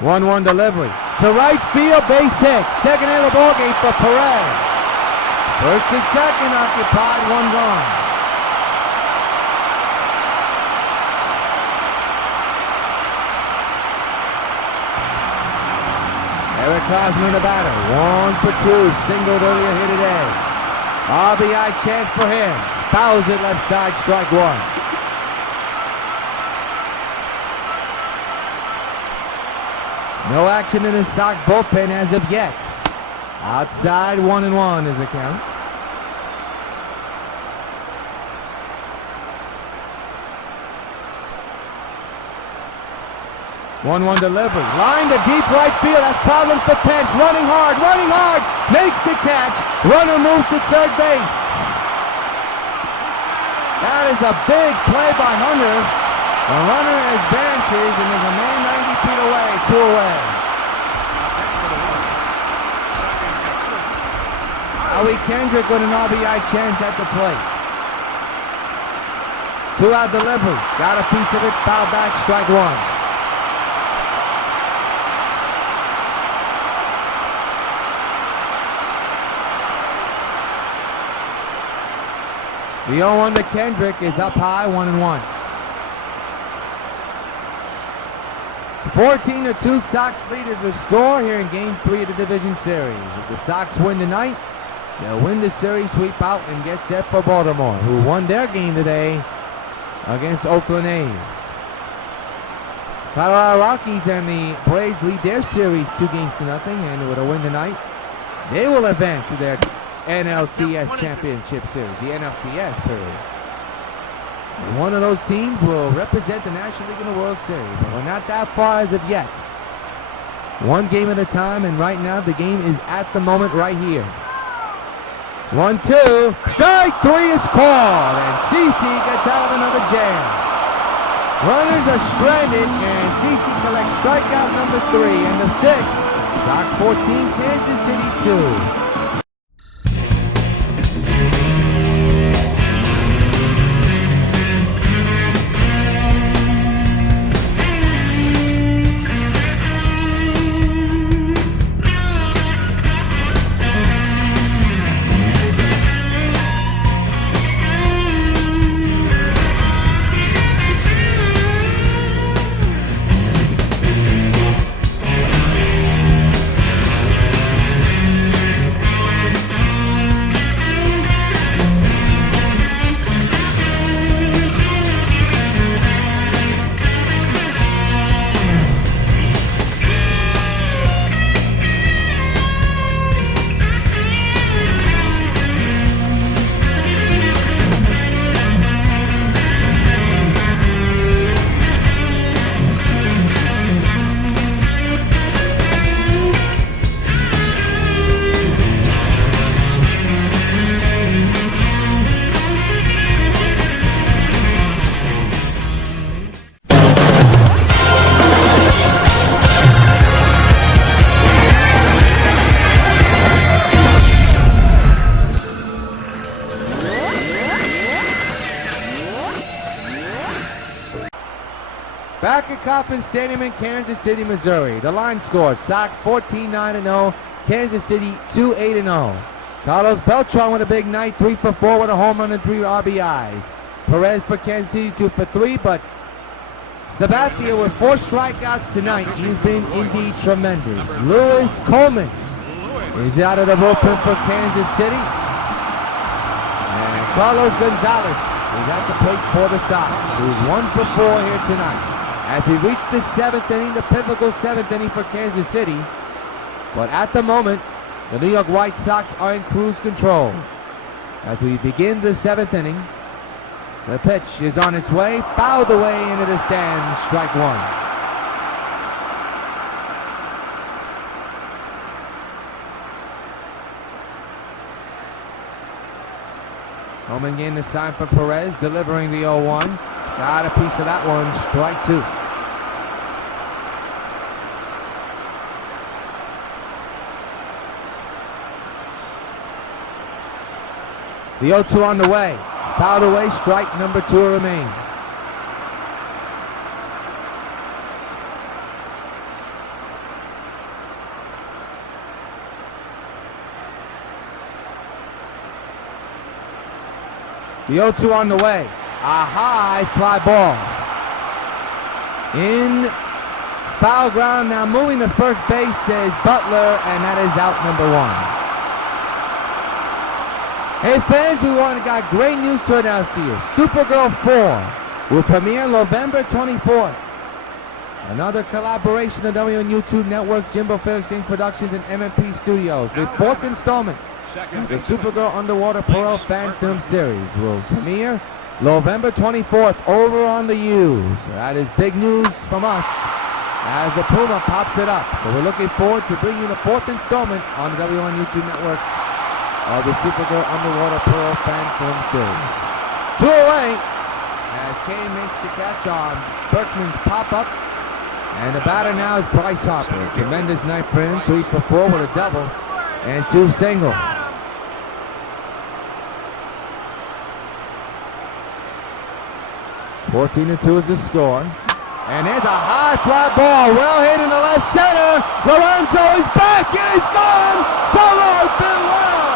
One delivery to right field, base hit. Second hit of the ball game for Perez. First and second occupied, 1 gone. Eric Hosmer, the batter, 1 for 2, singled earlier here today. RBI chance for him. Fouls it left side, strike 1. No action in the Sox bullpen as of yet. Outside, 1-1 is the count. One delivery. Line to deep right field. That's problem for Pence. Running hard. Makes the catch. Runner moves to third base. That is a big play by Hunter. The runner advances and there's a man 90 feet away. 2 away. Howie Kendrick with an RBI chance at the plate. 2-out delivery. Got a piece of it. Foul back. Strike 1. The 0-1 to Kendrick is up high, 1-1. 14-2 Sox lead is the score here in Game 3 of the Division Series. If the Sox win tonight, they'll win the series, sweep out, and get set for Baltimore, who won their game today against Oakland A's. Colorado Rockies and the Braves lead their series 2-0, and with a win tonight, they will advance to their NLCS Championship Series, the NLCS period. And one of those teams will represent the National League in the World Series, but we're not that far as of yet. 1 game at a time, and right now the game is at the moment right here. 1-2, strike 3 is called, and CC gets out of another jam. Runners are stranded, and CC collects strikeout number 3, and the 6th, Sox 14, Kansas City 2. Back at Kauffman Stadium in Kansas City, Missouri. The line score, Sox 14-9-0, Kansas City 2-8-0. Carlos Beltran with a big night, 3 for 4 with a home run and 3 RBIs. Perez for Kansas City 2 for 3, but Sabathia with 4 strikeouts tonight. He's been indeed tremendous. Lewis Coleman is out of the bullpen for Kansas City. And Carlos Gonzalez is at the plate for the Sox, who's 1 for 4 here tonight. As we reach the 7th inning, the pivotal 7th inning for Kansas City. But at the moment, the New York White Sox are in cruise control. As we begin the 7th inning, the pitch is on its way, fouled away into the stands, strike 1. Coleman getting the sign for Perez, delivering the 0-1. Got a piece of that one, strike 2. The 0-2 on the way. Fouled away, strike number 2 remains. The 0-2 on the way. A high fly ball. In foul ground, now moving to first base is Butler, and that is out number 1. Hey fans, we got great news to announce to you. Supergirl 4 will premiere November 24th. Another collaboration of WON YouTube Network's Jimbo Fair Exchange Productions and MMP Studios. The 4th installment of the Supergirl Underwater Pearl fan film series will premiere November 24th over on the U. So that is big news from us as the Puma pops it up. So we're looking forward to bringing you the 4th installment on the WON YouTube Network of the Supergirl Underwater Pearl fan film series. 2 away as Kane makes the catch on Berkman's pop-up. And the batter now is Bryce Harper. A tremendous night for him, 3 for 4 with a double and 2 singles. (14-2) is the score. And there's a high fly ball, well hit in the left center. Lorenzo is back, it is gone. Solo, farewell.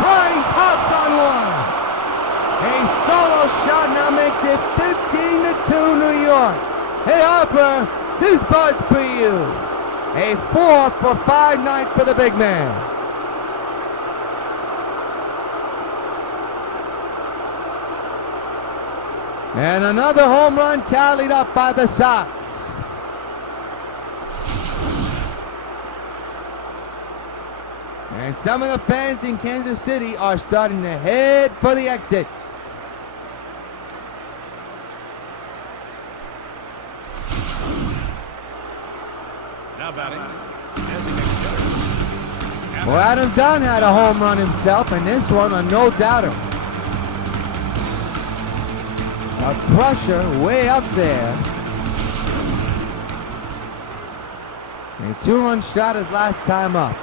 Bryce hops on one. A solo shot now makes it 15-2 New York. Hey Harper, this bud's for you. A 4 for 5 night for the big man. And another home run tallied up by the Sox. And some of the fans in Kansas City are starting to head for the exits. Now batting. Well, Adam Dunn had a home run himself, and this one a no-doubter. A crusher way up there. A 2-run shot his last time up.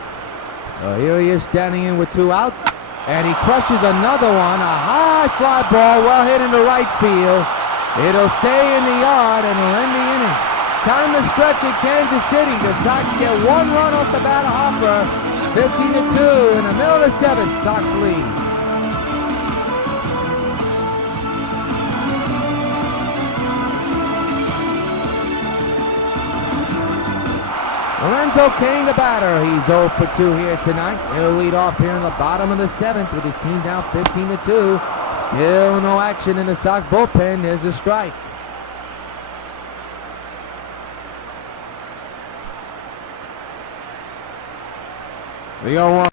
So here he is standing in with 2 outs. And he crushes another one. A high fly ball well hit into right field. It'll stay in the yard and it'll end the inning. Time to stretch at Kansas City. The Sox get 1 run off the bat of Hopper. 15-2 in the middle of the 7th. Sox lead. Lorenzo Kane, the batter. He's 0 for 2 here tonight. He'll lead off here in the bottom of the 7th with his team down 15-2. Still no action in the Sox bullpen. There's a strike. The 0-1.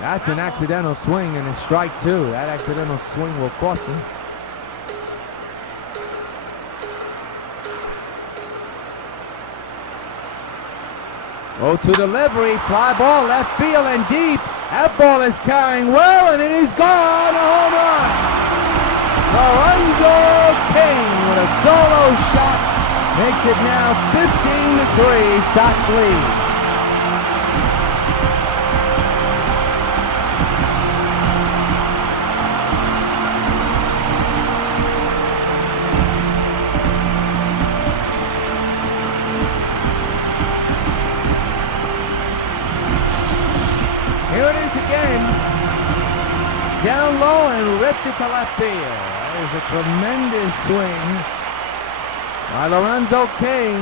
That's an accidental swing and it's strike 2. That accidental swing will cost him. Oh, to delivery, fly ball, left field and deep. That ball is carrying well, and it is gone, a home run. Lorenzo Kane with a solo shot makes it now 15-3, Sox lead. lifted to left field. That is a tremendous swing by Lorenzo Cain.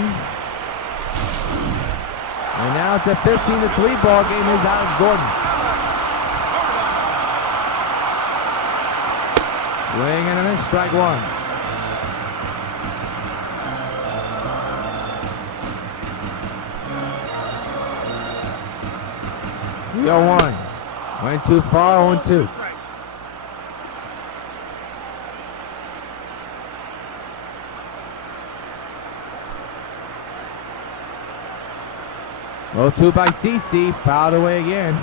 And now it's a 15-3 ball game. Here's Alex Gordon. Swing and a miss, strike one. The 0-1. Went too far, 0-2. Low 2 by CC, fouled away again.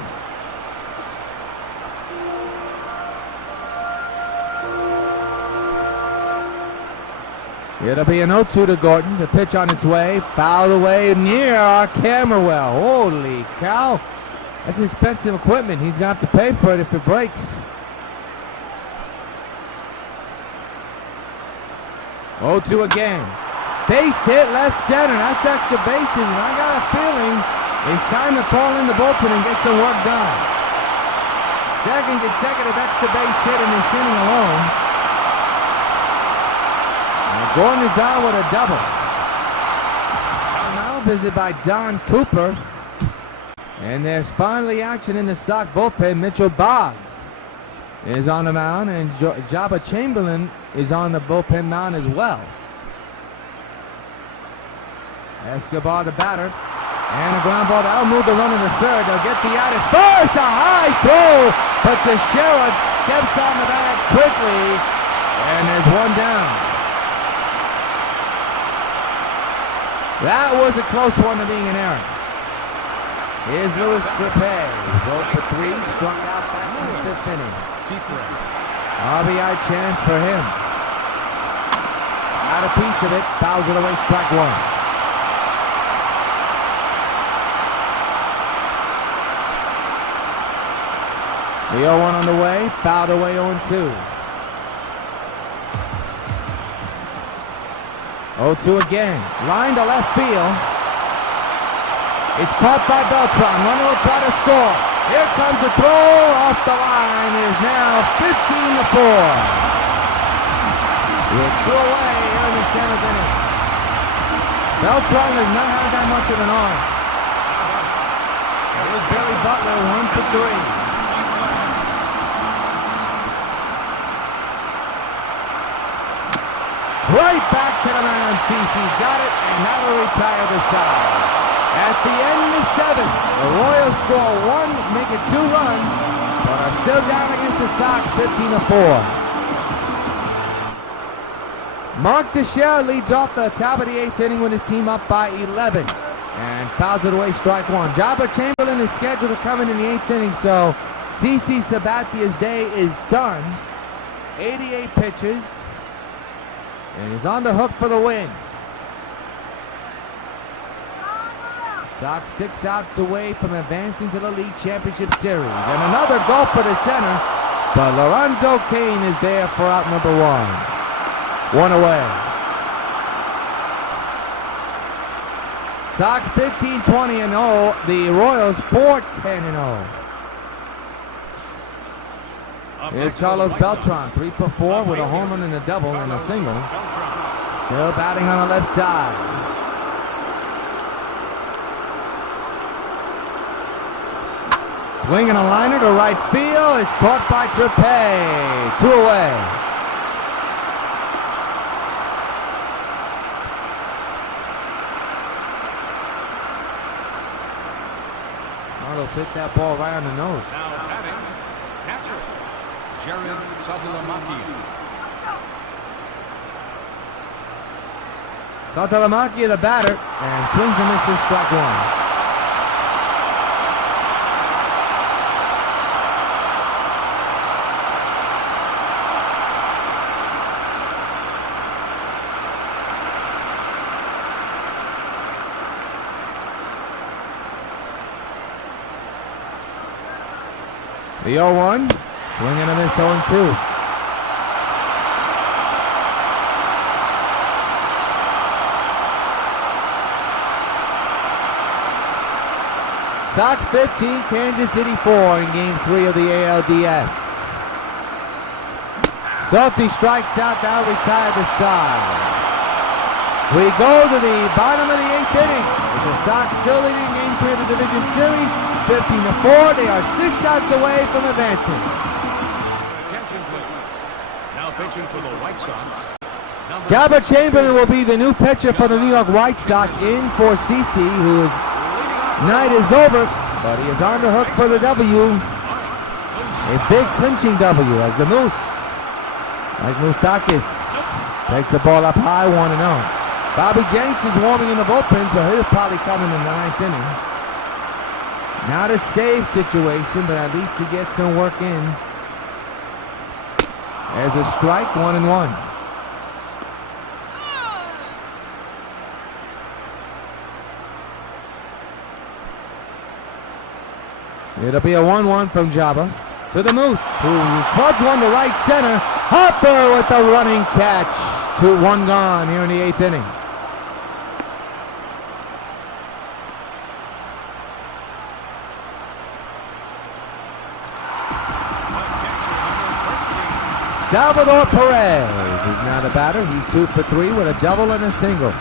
It'll be an 0-2 to Gordon. The pitch on its way, fouled away near our camera well. Holy cow. That's expensive equipment. He's going to have to pay for it if it breaks. 0-2 again. Base hit left center. That's extra bases. And I got a feeling it's time to call in the bullpen and get some work done. Second consecutive extra base hit in this inning alone. And Gordon is on with a double. Now visited by Don Cooper. And there's finally action in the Sox bullpen. Mitchell Boggs is on the mound, and Jabba Chamberlain is on the bullpen mound as well. Escobar, the batter, and a ground ball. That'll move the runner to third. They'll get the out at first. A high throw, but Teixeira steps on the bag quickly, and there's one down. That was a close one to being an error. Here's Louis Trepay, 0 for 3, struck out back in the fifth inning. RBI chance for him. Got a piece of it, fouls it away, strike one. The 0-1 on the way, fouled away 0-2. 0-2 again, line to left field. It's caught by Beltran. Runner will try to score. Here comes the throw off the line. It is now 15-4. With 2 away here in the 7th inning. Beltran has not had that much of an arm. It was Billy Butler, 1 for 3. Right back to the mound. CC's got it, and that'll retire the side. At the end of 7th, the Royals score 1, make it 2 runs, but are still down against the Sox, 15-4. Mark Teixeira leads off the top of the 8th inning with his team up by 11, and fouls it away, strike one. Jabba Chamberlain is scheduled to come in the 8th inning, so CC Sabatia's day is done. 88 pitches, and he's on the hook for the win. Sox 6 outs away from advancing to the League Championship Series. And another gulp for the center, but Lorenzo Cain is there for out number 1. 1 away. Sox 15-20-0. The Royals 4-10-0. Here's Carlos Beltran, 3 for 4 with a home run and a double and a single. Still batting on the left side. Swinging a liner to right field. It's caught by Trepay. 2 away. Carlos hit that ball right on the nose. Now batting, catcher, Jared Satalamaki, the batter, and swings and misses, strike one. The 0-1, swing and a miss, 0-2. Sox 15, Kansas City 4 in Game 3 of the ALDS. Salty strikes out, that'll retire the side. We go to the bottom of the 8th inning. With the Sox still leading Game 3 of the Division Series, 15-4. They are 6 outs away from advancing. Attention, please. Now pitching for the White Sox. Jabba Chamberlain will be the new pitcher for the New York White Sox in for CC, whose night is over, but he is on the hook for the W. A big clinching W as the Moose, like Moustakis, takes the ball up high, 1-0. Bobby Jenks is warming in the bullpen, so he'll probably come in the 9th inning. Not a save situation, but at least he gets some work in. There's a strike, 1-1. It'll be a 1-1 from Jabba to the Moose, who clubs one to right center. Hopper with the running catch. 2-1 gone here in the 8th inning. Salvador Perez is now the batter. He's 2 for 3 with a double and a single.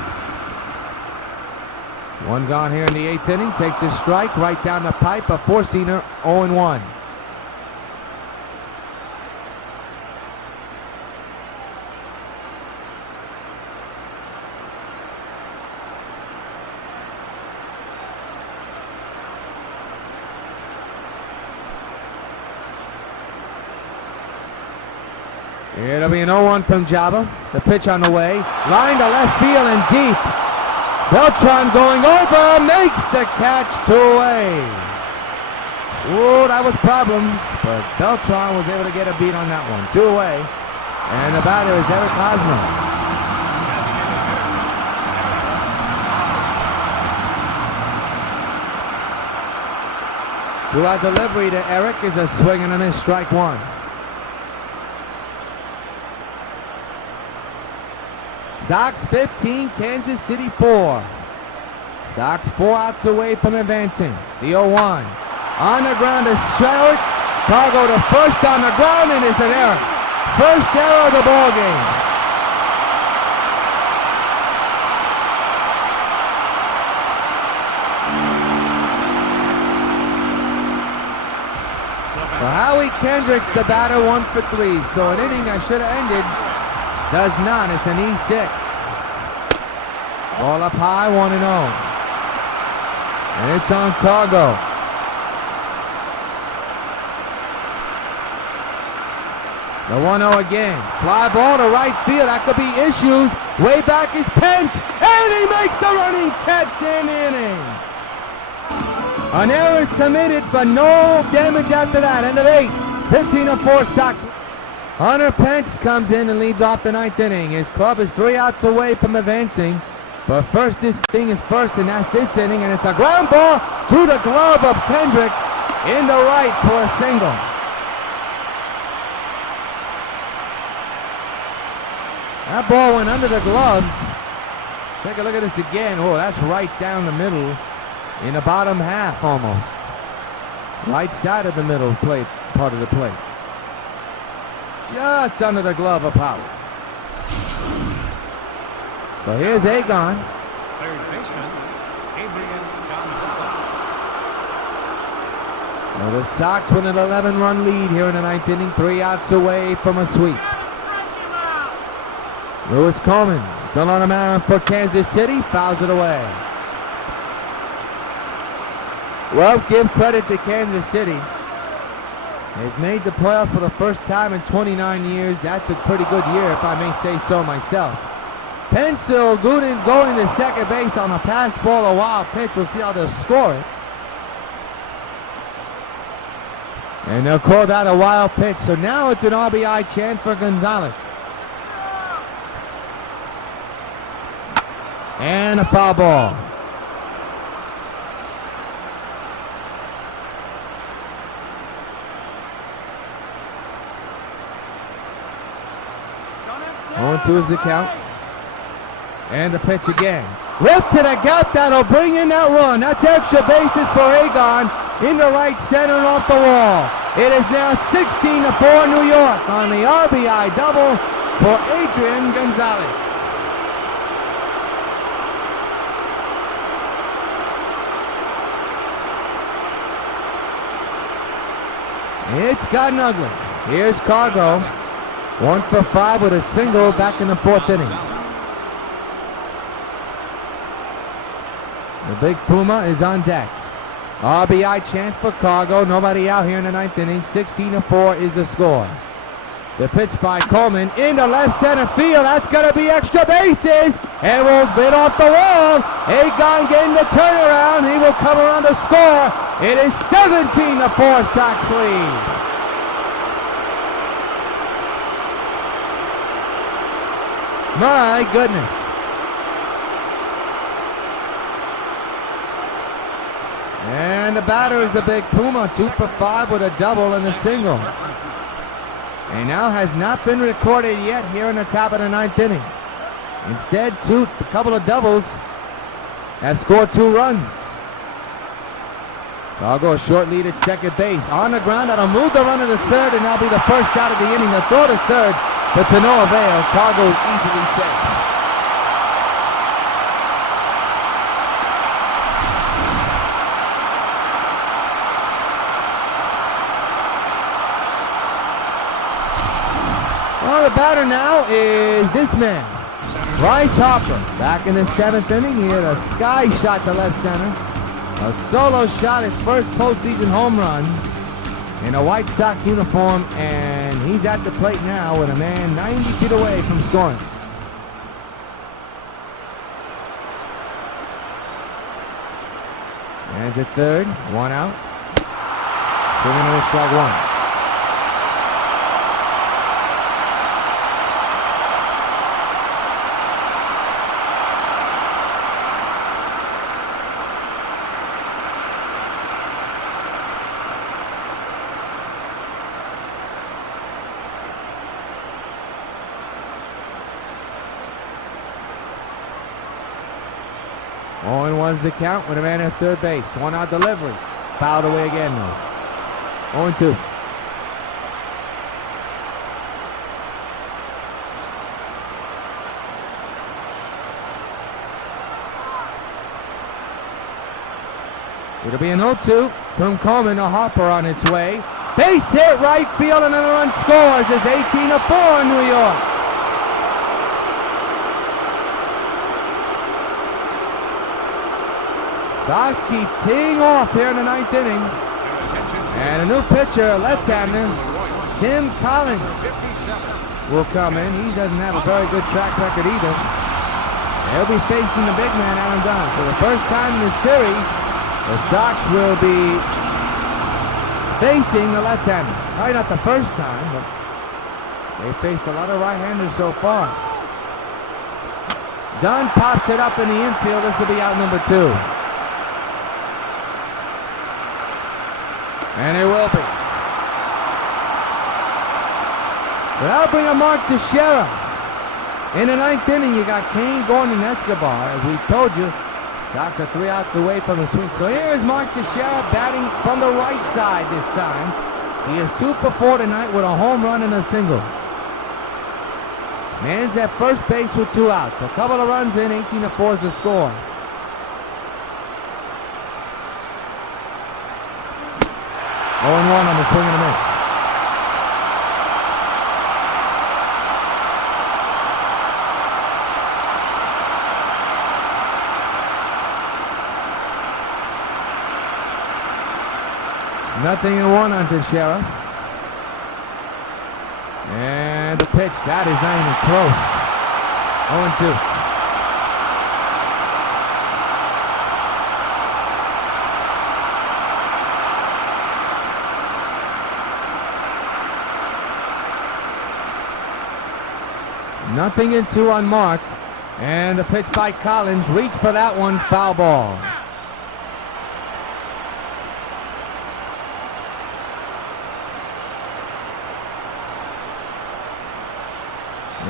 1 gone here in the 8th inning. Takes a strike right down the pipe. A four-seamer, 0-1. It'll be an 0-1 from Jabba. The pitch on the way. Line to left field and deep. Beltran going over, makes the catch, 2 away. Ooh, that was problems, but Beltran was able to get a beat on that one. 2 away. And the batter is Eric Hosmer. Two-out delivery to Eric is a swing and a miss, strike 1. Sox 15, Kansas City 4. Sox 4 outs away from advancing. The 0-1. On the ground is short. Cargo to first on the ground, and it's an error. First error of the ball game. So Howie Kendricks, the batter, 1 for 3. So an inning that should have ended does not. It's an E6. Ball up high, 1-0. And it's on Cargo. The 1-0 again. Fly ball to right field. That could be issues. Way back is Pence. And he makes the running catch in the inning. An error is committed, but no damage after that. End of 8. 15-4 Sox. Hunter Pence comes in and leads off the 9th inning. His club is 3 outs away from advancing. But first, this thing is first, and that's this inning. And it's a ground ball through the glove of Kendrick in the right for a single. That ball went under the glove. Take a look at this again. Oh, that's right down the middle in the bottom half almost. Right side of the middle plate, part of the plate. Just under the glove of Powell. So here's Agon. Third baseman, Adrian Gonzalez. Well, the Sox with an 11-run lead here in the 9th inning, 3 outs away from a sweep. Lewis Coleman still on the mound for Kansas City, fouls it away. Well, give credit to Kansas City. They've made the playoff for the first time in 29 years. That's a pretty good year, if I may say so myself. Pencil going to second base on a pass ball, a wild pitch. We'll see how they'll score it. And they'll call that a wild pitch. So now it's an RBI chant for Gonzalez. And a foul ball. On to his account. And the pitch again. Rip to the gap, that'll bring in that run. That's extra bases for Agon. In the right center and off the wall. It is now 16-4 New York on the RBI double for Adrian Gonzalez. It's gotten ugly. Here's Cargo. 1 for 5 with a single back in the 4th inning. The big Puma is on deck. RBI chance for Cargo. Nobody out here in the 9th inning. 16-4 is the score. The pitch by Coleman into left center field. That's going to be extra bases. And will bid off the wall. Agon getting the turnaround. He will come around to score. It is 17-4 Sox lead. My goodness. And the batter is the big Puma, 2 for 5 with a double and a single. And now has not been recorded yet here in the top of the 9th inning. Instead, a couple of doubles have scored 2 runs. Cargo a short lead at second base. On the ground, that'll move the runner to third, and that'll be the first out of the inning. The throw to third, but to no avail. Cargo is easily safe. Well, the batter now is this man, Bryce Harper. Back in the 7th inning, he hit a sky shot to left center. A solo shot, his first postseason home run in a White Sox uniform, and he's at the plate now with a man 90 feet away from scoring. And at third, 1 out. Swinging on a strike 1. The count with a man at third base. 1 out delivery. Fouled away again though. 0-2. It'll be an 0-2 from Coleman to Harper on its way. Base hit right field, and another run scores. It's 18-4 New York. Sox keep teeing off here in the 9th inning. And a new pitcher, left-hander, Tim Collins, will come in. He doesn't have a very good track record either. They'll be facing the big man, Alan Dunn. For the first time in this series, the Sox will be facing the left-hander. Probably not the first time, but they faced a lot of right-handers so far. Dunn pops it up in the infield. This will be out number 2. And it will be. But that'll bring a Mark Teixeira. In the 9th inning, you got Kane, Gordon, and Escobar. As we told you, Sox are 3 outs away from the sweep. So here's Mark Teixeira batting from the right side this time. He is 2 for 4 tonight with a home run and a single. Man's at first base with 2 outs. A couple of runs in, 18-4 is the score. Oh, 0-1 on the swing and a miss. Nothing in 1 on Teixeira. And the pitch, that is not even close. 0-2. Nothing in 2 on Mark. And the pitch by Collins. Reach for that one. Foul ball.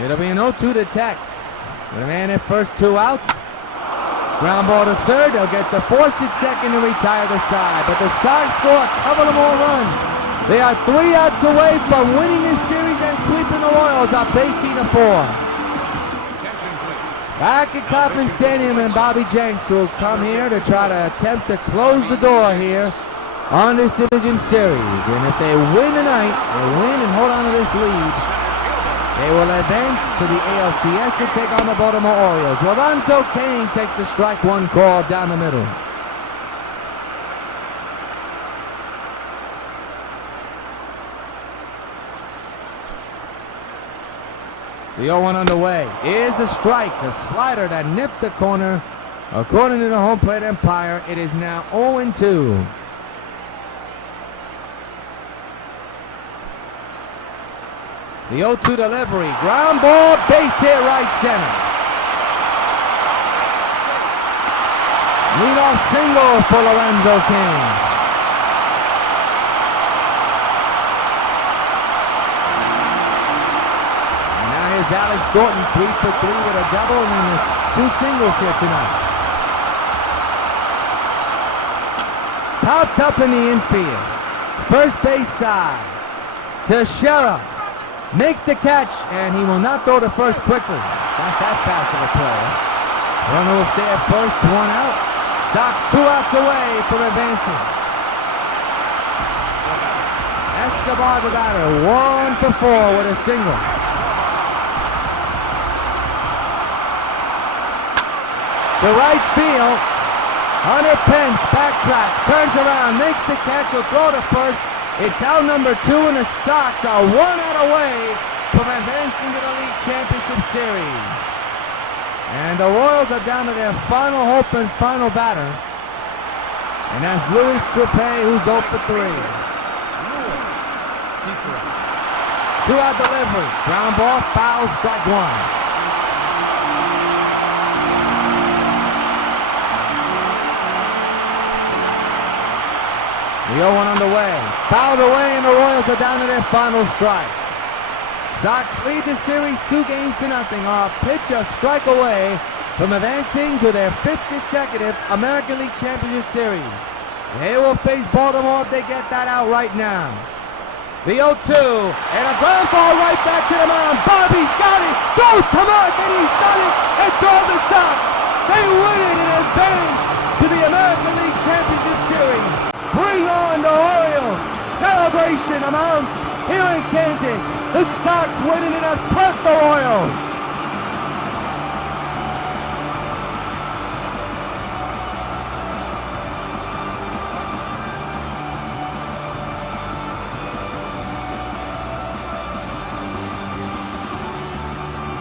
It'll be an 0-2 to Tex. With a man at first, 2 outs. Ground ball to third. They'll get the force at second and retire the side. But the Sox score a couple of more runs. They are 3 outs away from winning this series and sweeping the Royals up 18-4. Back at Kauffman Stadium, and Bobby Jenks will come here to try to attempt to close the door here on this division series. And if they win tonight, they win and hold on to this lead, they will advance to the ALCS to take on the Baltimore Orioles. Lorenzo Cain takes the strike one call down the middle. The 0-1 underway is a strike, a slider that nipped the corner. According to the home plate umpire, it is now 0-2. The 0-2 delivery, ground ball, base hit right center. Leadoff single for Lorenzo Cain. And now here's Alex Gordon, 3 for 3 with a double, and then there's 2 singles here tonight. Popped up in the infield. First base side. Teixeira makes the catch, and he will not throw to first quickly. Not that fast of a player. Runner will stay at first, 1 out. Sox 2 outs away from advancing. Escobar the batter, 1 for 4 with a single. To right field, Hunter Pence backtracks, turns around, makes the catch, will throw to first. It's out number 2, and the Sox are 1 out away from advancing to the League Championship Series. And the Royals are down to their final hope and final batter. And that's Louis Strupé, who's 0 for 3. 2 out delivery, ground ball, foul, strike 1. The 0-1 underway. Fouled away, and the Royals are down to their final strike. Sox lead the series 2-0. A pitch, a strike away from advancing to their 5th consecutive American League Championship Series. They will face Baltimore if they get that out right now. The 0-2, and a ground ball right back to the mound. Bobby's got it, goes to Mark, and he's done it. It's all the Sox. They win it and advance to the American League Championship Series. Bring on the Orioles! Celebration amounts here in Kansas. The Sox winning it, plus the Royals.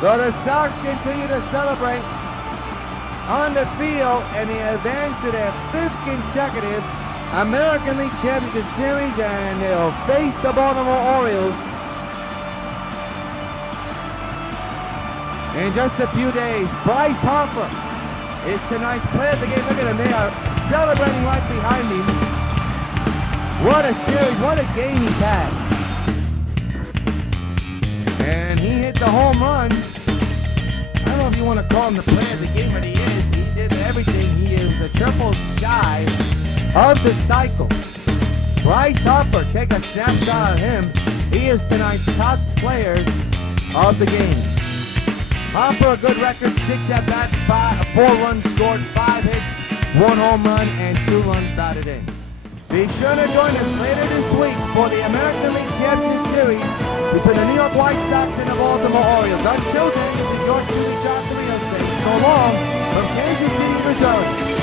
So the Sox continue to celebrate on the field, and they advance to their 5th consecutive American League Championship Series, and they'll face the Baltimore Orioles in just a few days. Bryce Harper is tonight's player of the game. Look at him, they are celebrating right behind me. What a series, what a game he's had. And he hit the home run. I don't know if you want to call him the player of the game, but he is. He did everything. He is the triple guy of the cycle. Bryce Harper, take a snapshot of him. He is tonight's top player of the game. Harper, a good record, 6 at-bats, 4 runs scored, 5 hits, 1 home run, and 2 runs batted in. Be sure to join us later this week for the American League Championship Series between the New York White Sox and the Baltimore Orioles. Until then, this is York White Sox saying so long from Kansas City, Missouri.